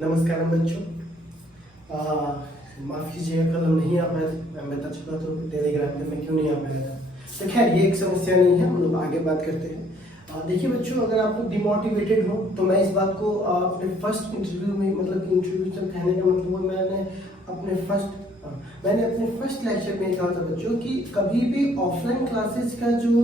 नमस्कार बच्चों। माफ़ कीजिएगा, कल हम नहीं आ पाए थे। मैं बता चुका तो टेलीग्राम पे मैं क्यों नहीं आ पाया था। तो खैर ये एक समस्या नहीं है, हम लोग आगे बात करते हैं। देखिए बच्चों, अगर आप लोग डिमोटिवेटेड हो तो मैं इस बात को अपने फर्स्ट इंटरव्यू में, मतलब कि इंटरव्यू जब कहने का मतलब वो मैंने अपने फर्स्ट लेक्चर में कहा था बच्चों कि कभी भी ऑफलाइन क्लासेस का जो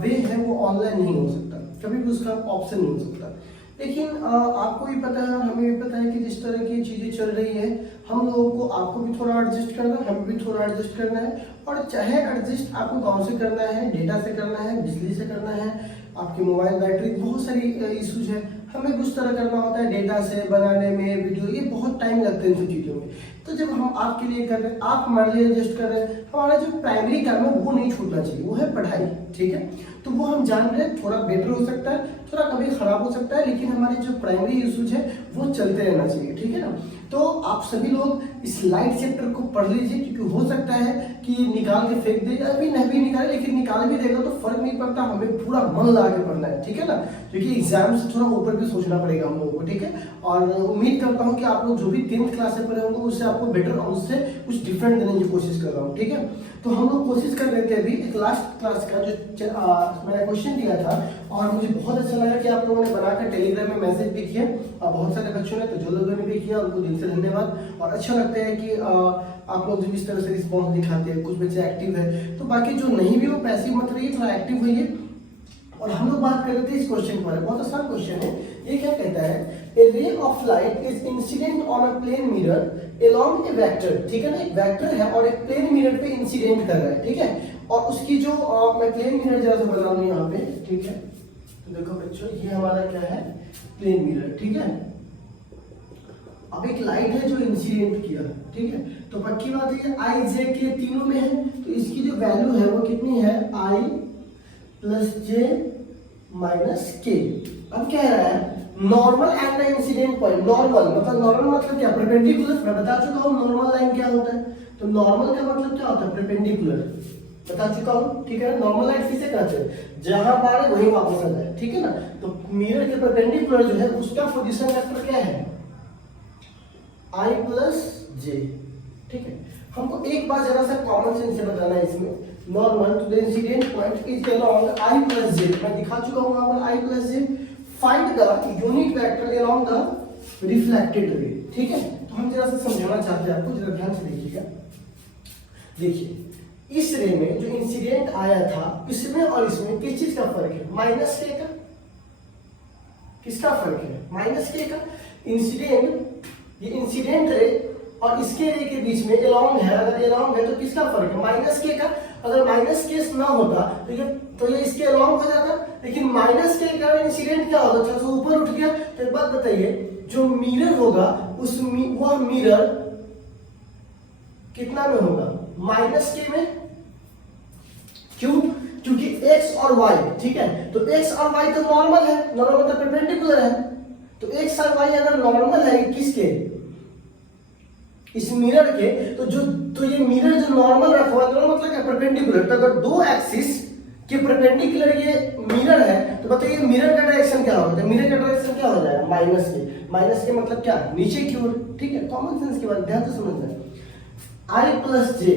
वे है वो ऑनलाइन नहीं हो सकता, कभी भी उसका ऑप्शन नहीं हो सकता। लेकिन आपको भी पता है, हमें भी पता है कि जिस तरह की चीज़ें चल रही है, हम लोगों को, आपको भी थोड़ा एडजस्ट करना है, हमें भी थोड़ा एडजस्ट करना है। और चाहे एडजस्ट आपको गांव से करना है, डेटा से करना है, बिजली से करना है, आपकी मोबाइल बैटरी, बहुत सारी इशूज है, हमें कुछ तरह करना होता है। डेटा से बनाने में वीडियो, ये बहुत टाइम लगता है इन सब चीज़ों में। तो जब हम आपके लिए कर रहे हैं, आप हमारे लिए एडजस्ट कर रहे हैं, हमारा जो प्राइमरी काम है वो नहीं छूटना चाहिए, वो है पढ़ाई। ठीक है, तो वो हम जान रहे हैं, थोड़ा बेटर हो सकता है, थोड़ा कभी खराब हो सकता है, लेकिन हमारे जो प्राइमरी इश्यूज है वो चलते रहना चाहिए। ठीक है ना। तो आप सभी लोग इस लाइट चैप्टर को पढ़ लीजिए, क्योंकि हो सकता है कि निकाल के फेंक दे, अभी नहीं भी निकाले, लेकिन निकाल भी देगा तो फर्क नहीं पड़ता, हमें पूरा मन लगा के पढ़ना है। ठीक है ना, क्योंकि एग्जाम से थोड़ा ऊपर भी सोचना पड़ेगा हम लोगों को। ठीक है, और उम्मीद करता हूँ कि आप लोग जो भी 10th क्लास से पढ़े होंगे उससे आपको बेटर और उससे कुछ डिफरेंट देने की कोशिश कर रहा हूँ। ठीक है, तो हम लोग कोशिश कर रहे थे अभी एक लास्ट क्लास का जो मैंने क्वेश्चन दिया था, और मुझे बहुत अच्छा लगा कि आप लोगों ने बनाकर टेलीग्राम में मैसेज भी किया, और बहुत सारे बच्चों ने, तो जो लोगों ने भी किया उनको दिल से धन्यवाद। और अच्छा लगता है कि आप लोग जब इस तरह से रिस्पॉन्स दिखाते हैं, कुछ बच्चे एक्टिव है, तो बाकी जो नहीं भी वो पैसिव मत रहिए, थोड़ा एक्टिव होइए। और हम लोग बात कर रहे थे इस क्वेश्चन पर, बहुत आसान क्वेश्चन है। ये क्या कहता है, a ray of light is incident on a plane mirror along a vector. ठीक है ना, एक वेक्टर है और एक प्लेन मिरर पे इंसिडेंट कर रहा है। ठीक है, और उसकी जो मैं प्लेन मिरर जरा सा बना लूं यहाँ पे। ठीक है, तो देखो बच्चों, ये हमारा क्या है, प्लेन मिरर। ठीक है, अब एक लाइट है जो इंसिडेंट किया। ठीक है, तो पक्की बात है आई जे के तीनों में है, तो इसकी जो वैल्यू है वो कितनी है, आई प्लस जे माइनस के। अब कह रहा है normal and incident point. Normal मतलब क्या, परपेंडिकुलर। मैं बता चुका हूँ नॉर्मल लाइन क्या होता है, तो नॉर्मल का मतलब क्या होता है, परपेंडिकुलर, बता चुका हूँ। ठीक है, नॉर्मल लाइन किसे कहते हैं, जहां मारे वहीं वापस आ जाए। ठीक है ना, तो मिरर के परपेंडिकुलर जो है उसका पोजीशन वेक्टर क्या है, आई प्लस जे। ठीक है, हमको एक बार जरा सा कॉमन सेंस से बताना है इसमें। Normal to the incident point is along I plus J. मैं दिखा चुका हूं वहां पर I plus J. Find the unit vector along the reflected ray. ठीक है, तो हम जरा सा समझाना चाहते हैं आपको, जरा ध्यान से देखिएगा। देखिए, इस रे में जो इंसिडेंट आया था, इसमें और इसमें किस चीज का फर्क है, माइनस के का। किसका फर्क है, माइनस के का। इंसिडेंट, ये इंसिडेंट रे और इसके रे के बीच में एलोंग है, अगर एलोंग है तो किसका फर्क है, माइनस के का। अगर माइनस के ना होता तो ये इसके एलोंग हो जाता, लेकिन माइनस के कारण इंसिडेंट क्या होता, अच्छा तो ऊपर उठ गया। तो एक बात बताइए, जो मिरर होगा वह मिरर कितना में होगा, माइनस के में। क्यों, क्योंकि x और y। ठीक है, तो x और y तो नॉर्मल है, नॉर्मल मतलब परपेंडिकुलर है। तो x और y अगर नॉर्मल है किसके, इस मिरर के, तो ये मिरर जो नॉर्मल रखा हुआ है, मतलब क्या, परपेंडिकुलर। तो अगर दो एक्सिस के परपेंडिकुलर ये मिरर है, तो बताइए मिरर का डायरेक्शन क्या होगा, तो मिरर का डायरेक्शन क्या हो जाएगा, माइनस के। माइनस के मतलब क्या, नीचे की ओर। ठीक है, कॉमन सेंस की बात ध्यान से समझना है। आई प्लस जे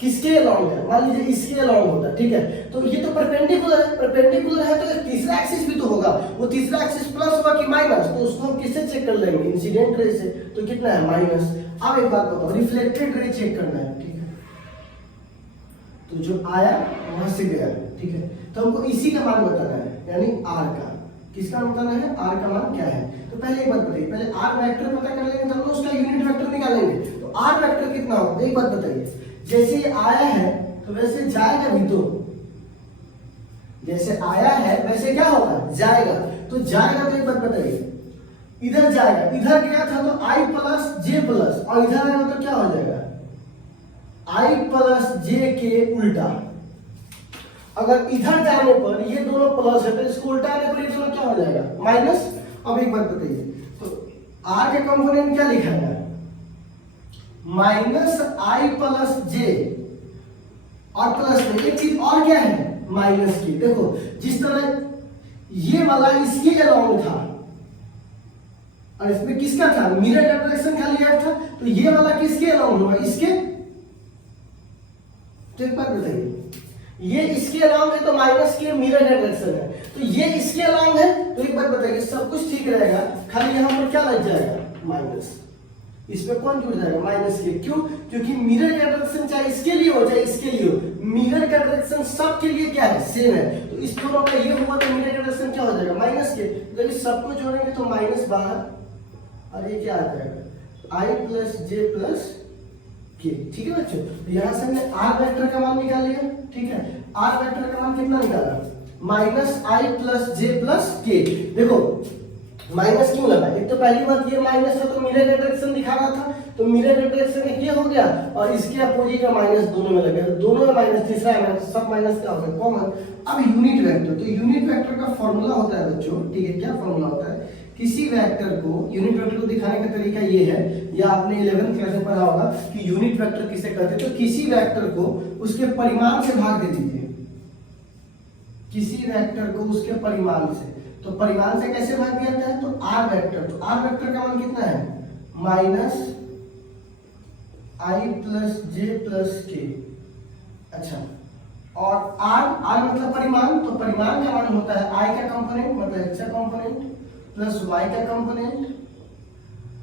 किसके अलोंग है, मान लीजिए इसके अलोंग होता है। ठीक है, तो ये तो परपेंडिकुलर है, परपेंडिकुलर है तो तीसरा एक्सिस भी तो होगा, वो तीसरा एक्सिस प्लस होगा कि माइनस, तो उसको हम किससे चेक कर लेंगे, इंसिडेंट रे से। तो कितना है, माइनस। अब एक बात बताओ, रिफ्लेक्टेड रे चेक करना है। ठीक है, तो जो आया वहां से गया। ठीक है, तो हमको इसी का मान बताना है, यानी आर का। किसका बताना है, आर का मान क्या है। तो पहले एक बात बताइए, पहले आर वेक्टर पता कर लेंगे, तब उसका यूनिट वेक्टर निकालेंगे। तो आर वेक्टर कितना होगा, एक बात बताइए, जैसे आया है तो वैसे जाएगा भी, तो जैसे आया है वैसे क्या होगा, जाएगा। तो जाएगा तो एक बात बताइए, इधर जाएगा, इधर गया था तो आई प्लस जे प्लस, और इधर आएगा तो क्या हो जाएगा, आई प्लस जे के उल्टा। अगर इधर जाने पर ये दोनों प्लस है तो इसको उल्टा आने पर ये दोनों क्या हो जाएगा, माइनस। अब एक बात बताइए, तो आर के कंपोनेंट क्या लिखा है, माइनस आई प्लस जे, और प्लस में एक चीज और क्या है, माइनस की। देखो जिस तरह ये वाला इसके अलोंग था, और इसमें किसका था, मिरर का डायरेक्शन खाली गैप था, तो ये वाला किसके अलाउंग होगा, इसके। तो एक बात बताइए, ये इसके अलाउंग है तो माइनस के मिरर का डायरेक्शन है, तो ये इसके अलाउंग है, तो एक बात बताइए सब कुछ ठीक रहेगा, खाली यहाँ पर क्या लग जाएगा, माइनस। इसमें कौन जुड़ जाएगा, माइनस के। क्यों, क्योंकि मिरर का डायरेक्शन चाहे इसके लिए हो चाहे इसके लिए हो, मिरर का डायरेक्शन सबके लिए क्या है, सेम है। तो इस दोनों का ये हुआ तो मिरर का डायरेक्शन क्या हो जाएगा, माइनस के। जब इस सबको जोड़ेंगे तो माइनस बाहर, और ये क्या आ जाएगा, आई प्लस जे प्लस के। ठीक है बच्चों, तो यहाँ से हमने आर वेक्टर का मान निकाल लिया। ठीक है, आर वेक्टर का मान कितना निकाला, माइनस आई प्लस जे प्लस के। देखो माइनस क्यों लगा, एक तो पहली बात ये माइनस था तो मिरर का डायरेक्शन दिखा रहा था, तो मिरर का डायरेक्शन एक ये हो गया और इसके अपोजिट का माइनस दोनों में लगे, दोनों में माइनस, तीसरा माइनस, सब माइनस क्या होगा, कॉमन। अब यूनिट वेक्टर, तो यूनिट वेक्टर का फॉर्मूला होता है बच्चों, ठीक है, क्या फॉर्मूला होता है, किसी वेक्टर को, यूनिट वेक्टर को दिखाने का तरीका ये है, या आपने 11th क्लास में पढ़ा होगा कि यूनिट वेक्टर किसे कहते हैं, तो किसी वेक्टर को उसके परिमाण से भाग दे दीजिए, किसी वेक्टर को उसके परिमाण से। तो परिमाण से कैसे भाग दिया जाता है, तो आर वेक्टर, तो आर वेक्टर का मान कितना है, माइनस आई प्लस जे प्लस के। अच्छा, और आर मतलब परिमाण, तो परिमाण का मान होता है आई का कंपोनेंट मतलब एक्स का कंपोनेंट प्लस वाई का कंपोनेंट,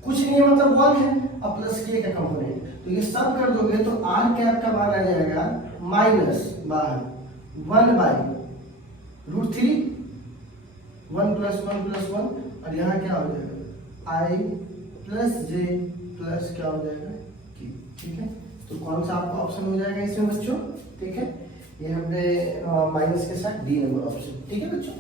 कुछ नहीं है मतलब 1 है, अब प्लस के का कंपोनेंट। तो ये सब कर दोगे तो आर कैप का मान आ जाएगा माइनस बाहर 1/√3, 1 + 1 + 1, और यहाँ क्या हो जाएगा, आई प्लस जे प्लस क्या हो जाएगा के। ठीक है, तो कौन सा आपका ऑप्शन हो जाएगा इसमें बच्चों, ठीक है, ये हमने माइनस के साथ डी नंबर ऑप्शन। ठीक है बच्चों,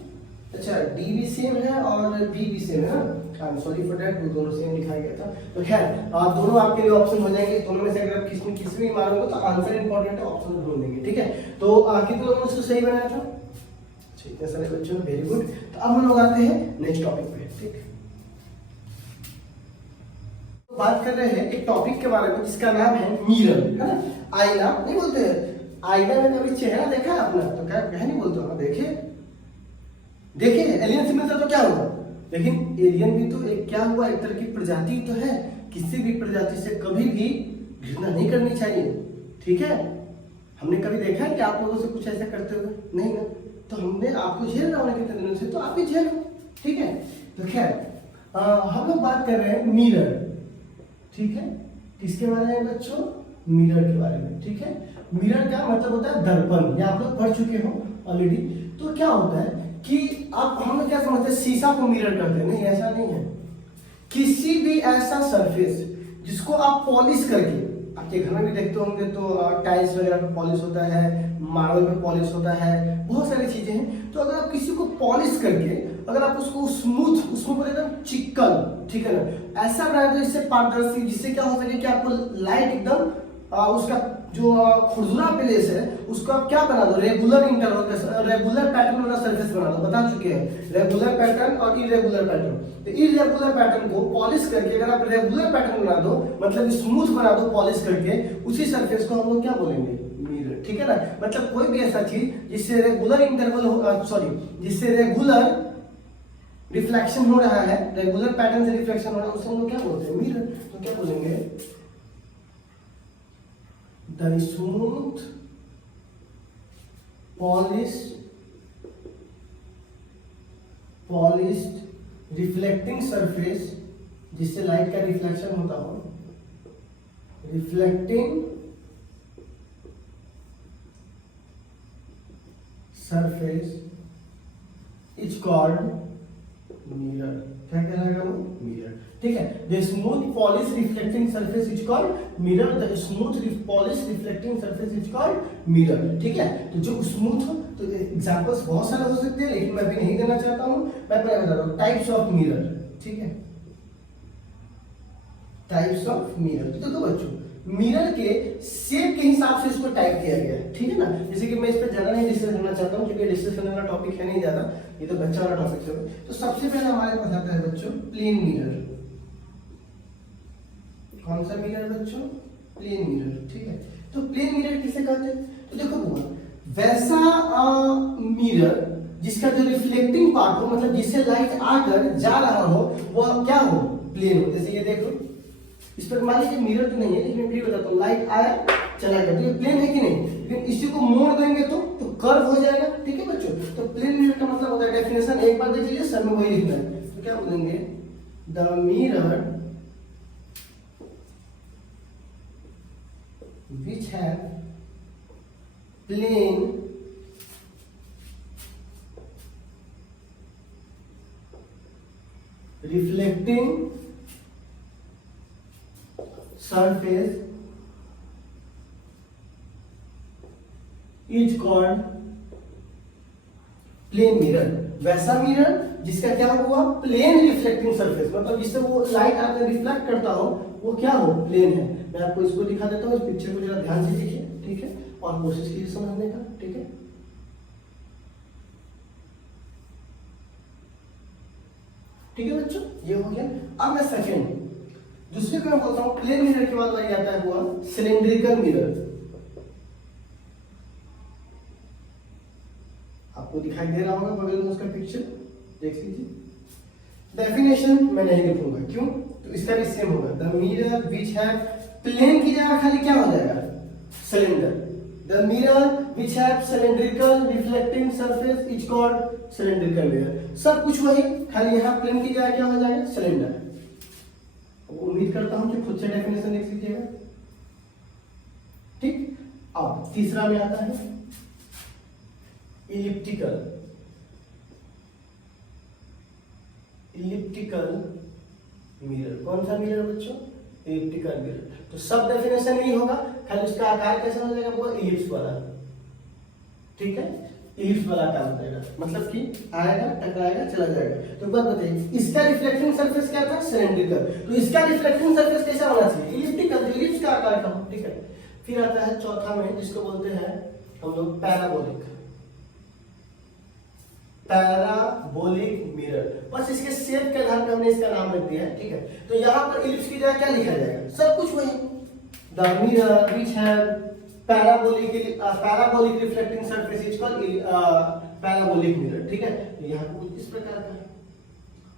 अच्छा डी भी सेम है और बी भी सेम है ना, I am sorry for that, वो दोनों सेम दिखाया गया था। तो खैर दोनों आपके लिए ऑप्शन हो जाएंगे, दोनों में से अगर आप किसी भी मारोगे तो आंसर इंपॉर्टेंट है, ऑप्शन ढूंढ लेंगे। ठीक है, तो कितने लोगों ने उसको सही बनाया था, ठीक है सारे बच्चों, वेरी गुड। तो अब हम लोग आते हैं नेक्स्ट टॉपिक पे। ठीक, तो बात कर रहे हैं एक टॉपिक के बारे में जिसका नाम है मिरर, है ना, आईना नहीं बोलते हैं, आईना में कभी चेहरा देखा है अपना, तो क्या नहीं बोलते हो, देखे देखिए एलियन से मिलता तो क्या हुआ, लेकिन एलियन भी तो एक क्या हुआ, एक तरह की प्रजाति तो है, किसी भी प्रजाति से कभी भी घृणा नहीं करनी चाहिए। ठीक है, हमने कभी देखा है कि आप लोगों से कुछ ऐसा करते हुए, नहीं ना, तो हमने आपको झेल रहा हूँ कितने दिनों से, तो आप भी झेलो। ठीक है, तो खैर हम लोग बात कर रहे हैं मिरर। ठीक है, किसके बारे में बच्चों, मिरर के बारे में। ठीक है, मिरर का मतलब होता है दर्पण, या आप लोग पढ़ चुके हो ऑलरेडी। तो क्या होता है कि आप हम लोग क्या समझते हैं, शीशा को मिरर करते हैं, नहीं ऐसा नहीं है। किसी भी ऐसा सरफेस जिसको आप पॉलिश करके, आपके घर में भी देखते होंगे तो टाइल्स वगैरह पे पॉलिश होता है, मार्बल पे पॉलिश होता है, बहुत सारी चीजें हैं। तो अगर आप किसी को पॉलिश करके अगर आप उसको स्मूथ, उसको बोले एकदम चिकन, ठीक है ना, ऐसा बना दो जिससे पारदर्शी, जिससे क्या हो सके कि आपको लाइट एकदम उसका जो खुरदुरा प्लेस है उसको आप क्या बना दो, रेगुलर इंटरवल, रेगुलर पैटर्न वाला सरफेस बना दो। बता चुके हैं रेगुलर पैटर्न और इरेगुलर पैटर्न। तो इरेगुलर पैटर्न को पॉलिश करके अगर आप रेगुलर पैटर्न बना दो, मतलब स्मूथ बना दो पॉलिश करके, उसी सरफेस को हम लोग क्या बोलेंगे, मिरर। ठीक है ना, मतलब कोई भी ऐसा चीज जिससे रेगुलर इंटरवल हो, सॉरी जिससे रेगुलर रिफ्लेक्शन हो रहा है, रेगुलर पैटर्न से रिफ्लेक्शन हो रहा है, उसे हम लोग क्या बोलते हैं, मिरर। तो क्या बोलेंगे, the smooth polished reflecting surface जिससे लाइट का रिफ्लेक्शन होता हो, reflecting surface is called mirror. क्या कहलाएगा वो, मिरर। ठीक है, the smooth polish reflecting surface is called mirror, the smooth polish reflecting surface is called mirror. ठीक है, तो जो स्मूथ हो, तो एग्जांपल्स बहुत सारे हो सकते हैं, लेकिन मैं भी नहीं देना चाहता हूं, मैं पहले बता रहा हूं टाइप्स ऑफ मिरर। ठीक है, टाइप्स ऑफ मिरर। तो देखो बच्चों, मिरर के शेप के हिसाब से इसको टाइप किया गया है। ठीक है ना, जैसे कि मैं इस पर ज्यादा नहीं डिस्कस करना चाहता हूँ क्योंकि डिस्कस करने वाला टॉपिक है नहीं ज्यादा, ये तो बच्चा वाला टॉपिक है। तो सबसे पहले हमारे पास आता है बच्चों प्लेन मिरर। कौन सा मिरर बच्चों, प्लेन मिरर। ठीक है, तो प्लेन मिरर किसे कहते हैं, तो देखो बुआ, वैसा मिरर जिसका जो रिफ्लेक्टिंग पार्ट हो, मतलब जिससे लाइट आकर जा रहा हो, वो क्या हो, प्लेन हो। जैसे ये देख लो, इस पर मान लीजिए मिरर तो नहीं है, लेकिन फिर बताता हूँ, लाइट आया चला गया, तो ये प्लेन है कि नहीं, लेकिन इसी को मोड़ देंगे तो कर्व हो जाएगा। ठीक है बच्चों, तो प्लेन मिरर का मतलब होता है, डेफिनेशन एक बार देख लीजिए, सब में वही लिखना है। तो क्या बोलेंगे, the mirror which have plane reflecting surface is called plane mirror. वैसा मिरर जिसका क्या हुआ, प्लेन रिफ्लेक्टिंग सरफेस, मतलब जिससे वो लाइट आकर रिफ्लेक्ट करता हो, वो क्या हो, प्लेन है। मैं आपको इसको दिखा देता हूँ, इस पिक्चर को जरा ध्यान से देखिए, ठीक है, और कोशिश कीजिए समझने का। ठीक है, ठीक है बच्चों, ये हो गया। अब मैं सेकेंड दूसरे को मैं बोलता हूँ, प्लेन मिरर के बाद वही आता है हुआ सिलेंड्रिकल मिरर। आपको दिखाई दे रहा होगा बगल में उसका पिक्चर, देख लीजिए। डेफिनेशन मैं नहीं लिखूंगा, क्यों, तो इसका भी सेम होगा, the mirror which have, plane की जगह खाली क्या हो जाएगा, cylinder. The mirror which have cylindrical reflecting surface is called cylindrical mirror. सब कुछ वही, खाली यहाँ प्लेन की जगह क्या हो जाएगा, सिलेंडर। उम्मीद करता हूं कि खुद से डेफिनेशन देख लीजिएगा। ठीक, अब तीसरा में आता है इलिप्टिकल। इलिप्टिकल मिरर, कौन सा मिरर बच्चों, इलिप्टिकल मिरर। तो सब डेफिनेशन यही होगा, खाली उसका आकार कैसा हो जाएगा, वो इलिप्स वाला। ठीक है, इलिप्स वाला आकार हो जाएगा, मतलब कि आएगा, टकराएगा, चला जाएगा। तो बात बताइए, इसका रिफ्लेक्टिंग सरफेस क्या था, सिलेंड्रिकल, तो इसका रिफ्लेक्टिंग सरफेस कैसा होना चाहिए, इलिप्टिकल, जो इलिप्स का आकार का हो। ठीक है, फिर आता है चौथा में, जिसको बोलते हैं हम लोग पैराबोलिक। पैराबोलिक मिरर, बस इसके शेप के आधार पर हमने इसका नाम रख दिया है। ठीक है, तो यहाँ पर इलिप्स की जगह क्या लिखा जाएगा, सब कुछ वही, the mirror which have parabolic reflecting surface is called parabolic mirror. ठीक है, तो यहाँ पर कुछ इस प्रकार का है।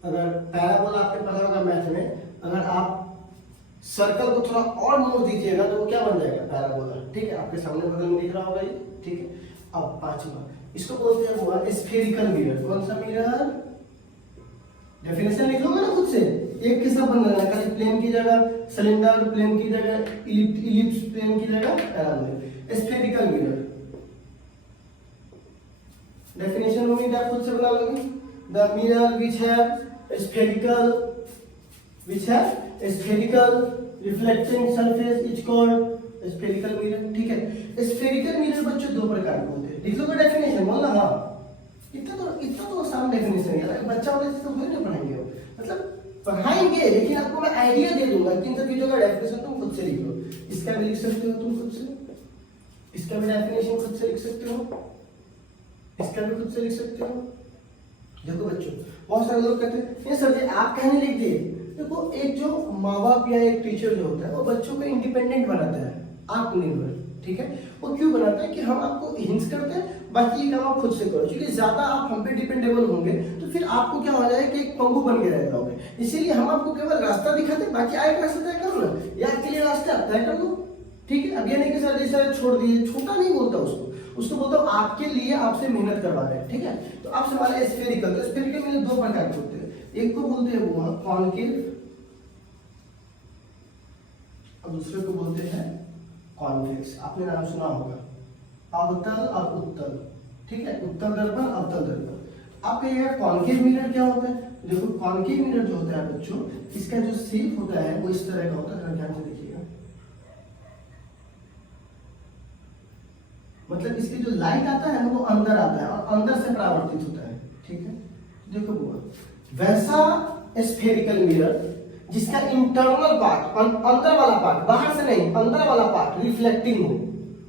अगर पैराबोला आपके पता होगा मैथ में, अगर आप सर्कल को थोड़ा और मोड़ दीजिएगा तो वो क्या बन जाएगा, पैराबोला। ठीक है, आपके सामने बगल में दिख रहा होगा ये। ठीक है, अब पांचवा, इसको बोलते हैं हुआ स्फेरिकल मिरर। कौन सा मिरर, डेफिनेशन लिख लो ना खुद से, एक के साथ बन रहा है, खाली प्लेन की जगह सिलेंडर, प्लेन की जगह इलिप्स, प्लेन की जगह पैराबोलिक। स्फेरिकल मिरर डेफिनेशन उम्मीद आप खुद से बना लोगे, the mirror which have spherical reflecting surface is called spherical mirror. ठीक है, स्फेरिकल मिरर बच्चों दो प्रकार के होते हैं, लिख लो डेफिनेशन, बोलना हाँ, इतना तो आसान डेफिनेशन है, बच्चा वाले से तो कोई नहीं पढ़ाएंगे, मतलब पढ़ाएंगे, लेकिन आपको मैं आइडिया दे दूंगा कि इन सब चीजों का डेफिनेशन तुम खुद से लिख लो। इसका भी लिख सकते हो तुम खुद से, इसका भी डेफिनेशन खुद से लिख सकते हो, इसका भी खुद से लिख सकते हो। देखो बच्चों, बहुत सारे लोग कहते हैं ये सर जी आप कहने लिख दिए। देखो, एक जो माँ बाप या एक टीचर जो होता है वो बच्चों को इंडिपेंडेंट बनाता है, आत्मनिर्भर। ठीक है, वो क्यों बनाता है कि हम आपको हिंस करते हैं, बाकी ये काम आप खुद से करो, क्योंकि ज्यादा आप हम पे डिपेंडेबल होंगे तो फिर आपको क्या हो जाएगा कि एक पंगु बन के रह जाओगे। इसीलिए हम आपको केवल रास्ता दिखाते हैं, बाकी आगे रास्ता तय करो ना, या के लिए रास्ता तय कर दो। ठीक है, अब ये नहीं कि सर जैसा छोड़ दिए, छोटा नहीं बोलता उसको बोलता हूँ आपके लिए आपसे मेहनत करवा रहे हैं। ठीक है, तो आपसे हमारा स्फेरिकल, तो स्फेरिकल में दो प्रकार के होते हैं, एक को बोलते हैं वो कॉन्केव और दूसरे को बोलते हैं कॉन्वेक्स। आपने नाम सुना होगा, अवतल और उत्तल। ठीक है, उत्तल दर्पण, अवतल दर्पण। आप कहिएगा कॉन्केव मिरर क्या होता है। देखो, कॉन्केव मिरर जो होता है बच्चों, इसका जो शेप होता है वो इस तरह का होता है, ध्यान से देखिएगा, मतलब इसकी जो लाइट आता है वो अंदर आता है और अंदर से परावर्तित होता है। ठीक है, देखो वो वैसा स्फेरिकल मिरर जिसका इंटरनल पार्ट, अंदर वाला पार्ट, बाहर से नहीं, अंदर वाला पार्ट रिफ्लेक्टिंग हो,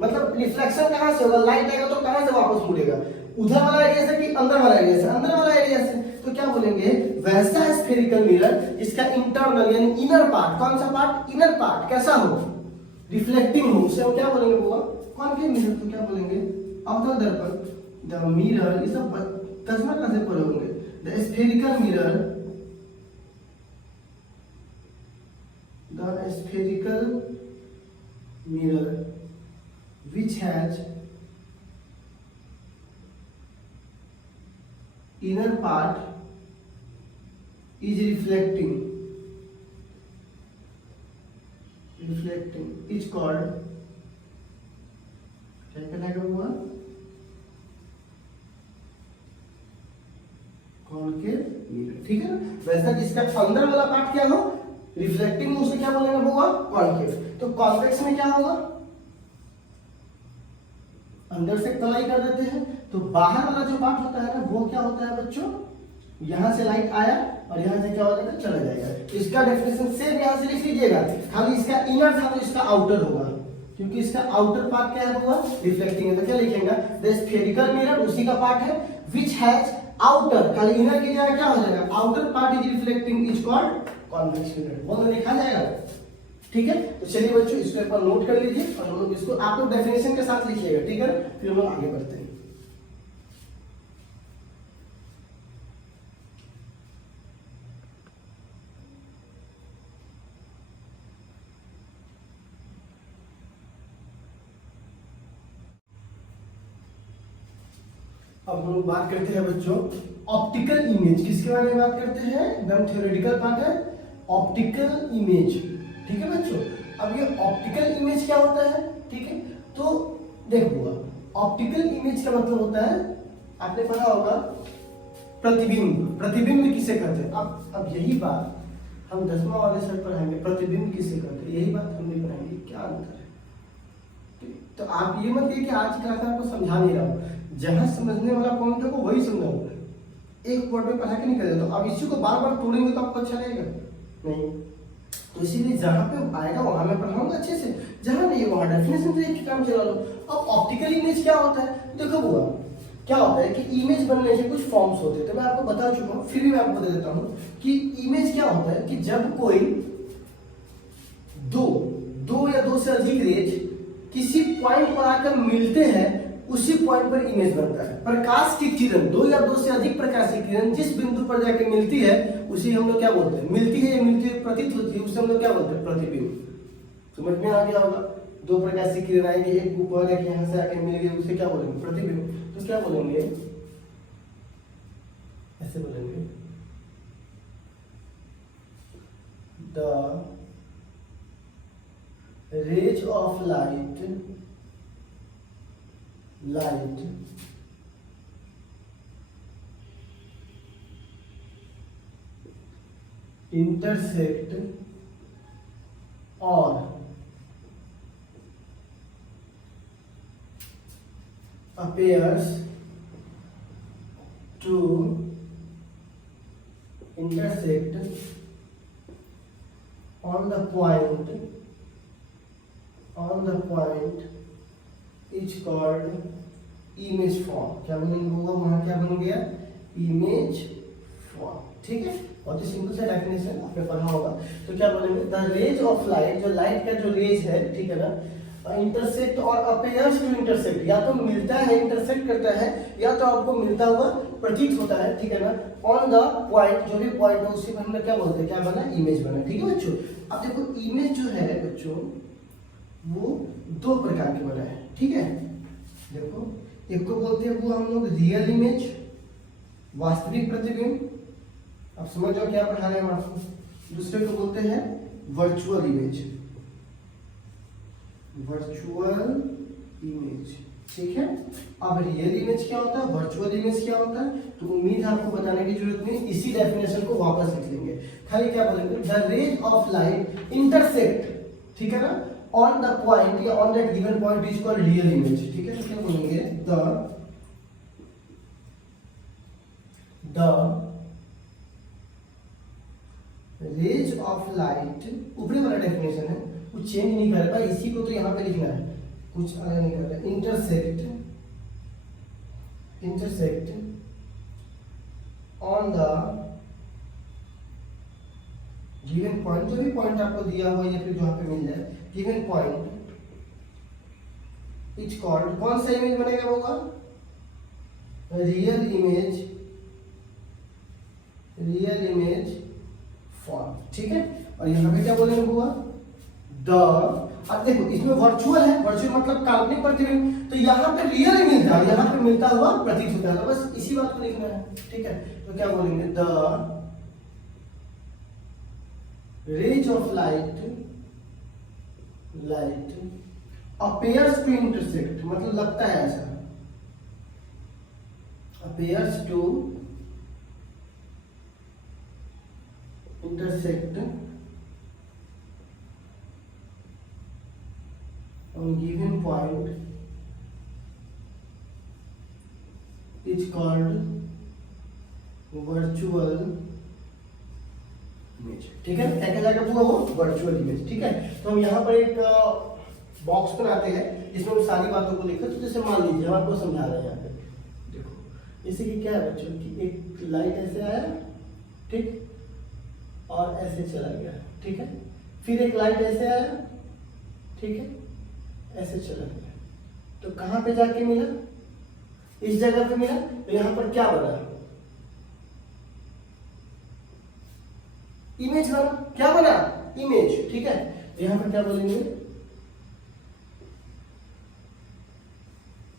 मतलब रिफ्लेक्शन कहां से होगा, लाइट आएगा तो कहां से वापस मुड़ेगा, उधर वाला एरिया से कि अंदर वाला एरिया से, अंदर वाला एरिया से। तो क्या बोलेंगे, वैसा स्फेरिकल मिरर जिसका इंटरनल यानी इनर पार्ट, कौन सा पार्ट, इनर पार्ट कैसा हो, रिफ्लेक्टिंग हो, उसे हम क्या बोलेंगे, वो कॉन्केव मिरर। तो क्या बोलेंगे, अवतल दर्पण। द मिरर, ये सब तर्जमा कैसे पढ़े होंगे, the spherical mirror the spherical mirror which has inner part is reflecting is called क्या कहलाएगा हुआ कॉन्केव मिरर। ठीक है ना, वैसा जिसका अंदर वाला पार्ट क्या हो रिफ्लेक्टिंग, उसे क्या बोलेंगे हुआ कॉन्केव। तो कॉन्वेक्स में क्या होगा, अंदर से कलाई कर देते हैं, तो बाहर वाला जो पार्ट होता है ना वो क्या होता है बच्चों, यहां से लाइट आया और यहां से क्या हो जाएगा चला जाएगा। इसका डेफिनेशन सेम यहां से लिख लीजिएगा, खाली इसका इनर था तो इसका आउटर होगा, क्योंकि इसका आउटर पार्ट क्या है होगा रिफ्लेक्टिंग है। तो क्या लिखेंगे, द स्फेरिकल मिरर उसी का पार्ट है, विच हैज आउटर, खाली इनर की जगह क्या हो जाएगा outer part is reflecting is called convex mirror. वो तो लिखा जाएगा। ठीक है, तो चलिए बच्चों इसको एक बार नोट कर लीजिए और हम लोग इसको आप लोग डेफिनेशन के साथ लिखिएगा। ठीक है, फिर हम लोग आगे बढ़ते हैं। अब हम लोग बात करते हैं बच्चों ऑप्टिकल इमेज। किसके बारे में बात करते हैं, एकदम थ्योरेटिकल पार्ट है ऑप्टिकल इमेज। ठीक है बच्चों, अब ये ऑप्टिकल इमेज क्या होता है, ठीक है, तो देखो ऑप्टिकल इमेज का मतलब होता है, आपने पढ़ा होगा प्रतिबिंब। प्रतिबिंब किसे कहते हैं, अब यही बात हम 10वां वाले सेट पढ़ाएंगे, प्रतिबिंब किसे कहते हैं, यही बात हम भी पढ़ाएंगे, क्या अंतर है। तो आप ये मत कहिए कि आज की क्लास में आपको समझा नहीं रहा हूँ, जहां समझने वाला पॉइंट है वो वही समझाऊंगा, एक पॉइंट में पढ़ा के नहीं कर देता। अब इसी को बार बार तोड़ेंगे तो आपको अच्छा लगेगा नहीं, तो इसीलिए जहां पे आएगा वहां मैं पढ़ाऊंगा अच्छे से, जहां नहीं वहां डेफिनेशन से एक काम चला लो। अब ऑप्टिकल इमेज क्या होता है, देखो बुआ क्या होता है कि इमेज बनने से कुछ फॉर्म्स होते हैं, तो मैं आपको बता चुका हूँ, फिर भी मैं आपको दे देता हूँ कि इमेज क्या होता है कि जब कोई दो या दो से अधिक रेज किसी पॉइंट पर आकर मिलते हैं, उसी पॉइंट पर इमेज बनता है। प्रकाश की किरण, दो या दो से अधिक प्रकाश की किरण जिस बिंदु पर जाकर मिलती है उसी हम लोग क्या बोलते हैं, मिलती है या मिलती है प्रतीत होती है, उसे हम लोग क्या बोलते हैं प्रतिबिंब। समझ में आ गया होगा, दो प्रकाश की किरण आएगी, एक ऊपर एक यहाँ से आकर मिल गई, उसे क्या बोलेंगे प्रतिबिंब। तो क्या बोलेंगे, ऐसे बोलेंगे the rays of light intersect or appears to intersect on the point is called image form। क्या बनेगा होगा वहां, क्या बन गया इमेज फॉर्म। ठीक है, बहुत ही सिंपल सा डेफिनेशन आपने पढ़ा होगा। तो क्या बोलेंगे, द रेज ऑफ लाइट, जो लाइट का जो रेज है, ठीक है ना, इंटरसेक्ट और अपेयर्स टू इंटरसेक्ट, या तो मिलता है इंटरसेक्ट करता है, या तो आपको मिलता हुआ प्रतीत होता है, ठीक है ना, ऑन द पॉइंट, जो भी पॉइंट है उसी पर हम क्या बोलते हैं, क्या बना इमेज बना। ठीक है बच्चों, अब देखो इमेज जो है बच्चों वो दो प्रकार के बना है। ठीक है, देखो एक को बोलते हैं वो हम लोग रियल इमेज, वास्तविक प्रतिबिंब, अब समझ जाओ क्या पढ़ा रहे हैं हम आपको। दूसरे को बोलते हैं वर्चुअल इमेज, ठीक है। अब रियल इमेज क्या होता है, वर्चुअल इमेज क्या होता है, तो उम्मीद है आपको बताने की जरूरत नहीं, इसी डेफिनेशन को वापस लिख लेंगे। खाली क्या बोलेंगे, the rays of light intersect, ठीक है ना, ऑन द पॉइंट या on that given point is called real image. ठीक है, तो क्या बोलेंगे, द रेज ऑफ लाइट, ऊपरी वाला डेफिनेशन है, कुछ चेंज नहीं कर रहा, इसी को तो यहाँ पे लिखना है, कुछ अलग नहीं कर रहा। Intersect on the given point, जो भी पॉइंट आपको दिया हुआ या फिर जहाँ पे मिल जाए गिवन पॉइंट इज कॉल्ड, कौन सा इमेज बनेगा होगा, रियल इमेज फॉर्म। ठीक है, और यहाँ पे क्या बोलेंगे हुआ द, अब देखो इसमें वर्चुअल है, वर्चुअल मतलब काल्पनिक प्रतिबिंब, तो यहाँ पे रियल मिलता है, यहाँ पे मिलता हुआ प्रतीत होता है, तो बस इसी बात को लिखना है, ठीक है। तो क्या बोलेंगे, the rays of light appears to intersect, मतलब लगता है ऐसा, appears to intersect on given point is called virtual image, ठीक है। क्या कहलाएगा पूरा वो वर्चुअल इमेज, ठीक है। तो हम यहाँ पर एक बॉक्स बनाते हैं जिसमें हम सारी बातों को लिखते हैं। तो जैसे मान लीजिए हम आपको समझा रहे हैं यहाँ पे, देखो जैसे कि क्या है बच्चों की, एक लाइट ऐसे आया, ठीक, और ऐसे चला गया, ठीक है। फिर एक लाइट ऐसे आया, ठीक है, ऐसे चला गया, तो कहाँ पे जाके मिला, इस जगह पे मिला, तो यहाँ पर क्या बना, इमेज बना, क्या बना, इमेज, ठीक है। यहाँ पर क्या बोलेंगे,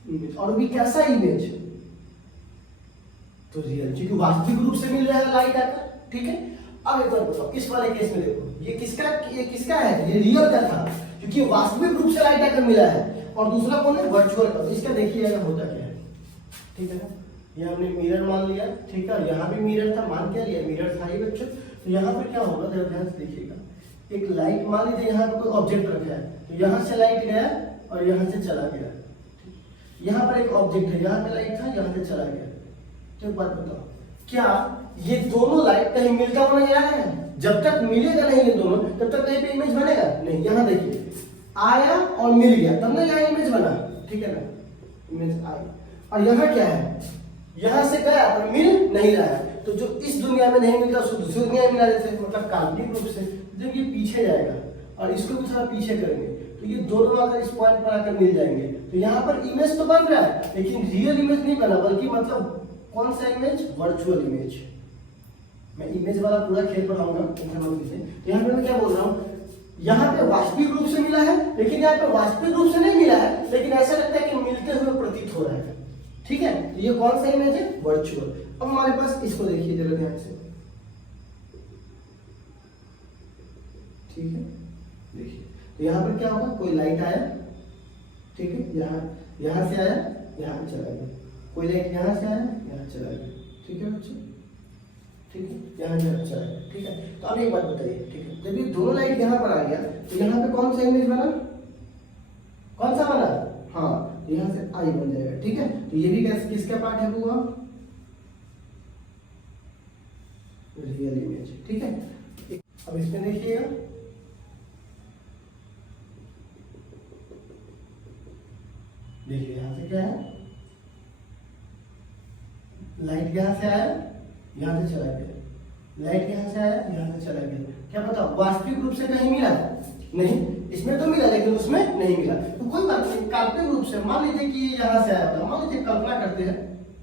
इमेज, और भी कैसा इमेज, तो रियल, क्योंकि वास्तविक रूप से मिल रहा है लाइट आकर, ठीक है। अब एक बार बताओ, इस वाले केस में देखो, ये किसका है, ये रियल का था, क्योंकि वास्तविक रूप से लाइट आकर मिला है, और दूसरा कौन है, वर्चुअल का। इसका देखिएगा होता क्या है, ठीक है ना। ये हमने मिरर मान लिया, ठीक है, यहाँ भी मिरर था, मान क्या लिया, मिरर था ही बच्चों। तो यहाँ पर क्या होगा, ध्यान से देखिएगा, एक लाइट मान लीजिए यहाँ पर कोई ऑब्जेक्ट रखा है, तो यहाँ से लाइट गया और यहाँ से चला गया, यहाँ पर एक ऑब्जेक्ट है, यहाँ पे लाइट था, यहाँ से चला गया। तो एक बात बताओ, क्या ये दोनों लाइट कहीं मिलता हुआ नजर आ रहा है? जब तक मिलेगा नहीं ये दोनों, तब तक कहीं पे इमेज बनेगा नहीं। यहाँ देखिए, आया और मिल गया, तब ना यहाँ इमेज बना, ठीक है ना, इमेज आई। और यहाँ क्या है, यहाँ से गया पर मिल नहीं रहा है, तो जो इस दुनिया में नहीं मिलता उसको दूसरी दुनिया में मिला देते हैं, मतलब काल्पनिक रूप से। जब ये पीछे जाएगा और इसको भी थोड़ा पीछे करेंगे, तो ये दोनों आकर इस पॉइंट पर आकर मिल जाएंगे, तो यहाँ पर इमेज तो बन रहा है, लेकिन रियल इमेज नहीं बना, बल्कि मतलब कौन सा इमेज, वर्चुअल इमेज। मैं इमेज वाला पूरा खेल पढ़ाऊंगा। तो यहाँ पे मैं क्या बोल रहा हूँ, यहाँ पे वास्तविक रूप से मिला है, लेकिन यहाँ पे वास्तविक रूप से नहीं मिला है, लेकिन ऐसा लगता है कि मिलते हुए प्रतीत हो रहा है, ठीक है। तो ये कौन सा इमेज है, वर्चुअल। अब हमारे पास इसको देखिए जरा ध्यान से, ठीक है, देखिए। तो यहाँ पर क्या होगा, कोई लाइट आया, ठीक है, यहाँ से आया, यहाँ चला गया, कोई लाइट यहाँ से आया, यहाँ चला गया, ठीक है बच्चों, ठीक है, यहाँ चला गया, ठीक है। तो अब एक बात बताइए, ठीक है, जब ये दोनों लाइट यहाँ पर आ गया, तो यहाँ पे कौन सा इमेज बना, कौन सा बना, हाँ, यहाँ से आई बन जाएगा, ठीक है। तो ये भी किसका पार्ट है, वो रियल इमेज, ठीक है। अब इसमें देखिएगा, देखिए यहाँ से क्या है, लाइट यहाँ से आया, यहाँ से चला गया, लाइट यहाँ से आया, यहाँ से चला गया। क्या पता वास्तविक रूप से कहीं मिला नहीं, इसमें तो मिला लेकिन उसमें नहीं मिला। तो कोई बात नहीं, काल्पनिक रूप से मान लीजिए कि ये यहाँ से आया था, मान लीजिए कल्पना करते हैं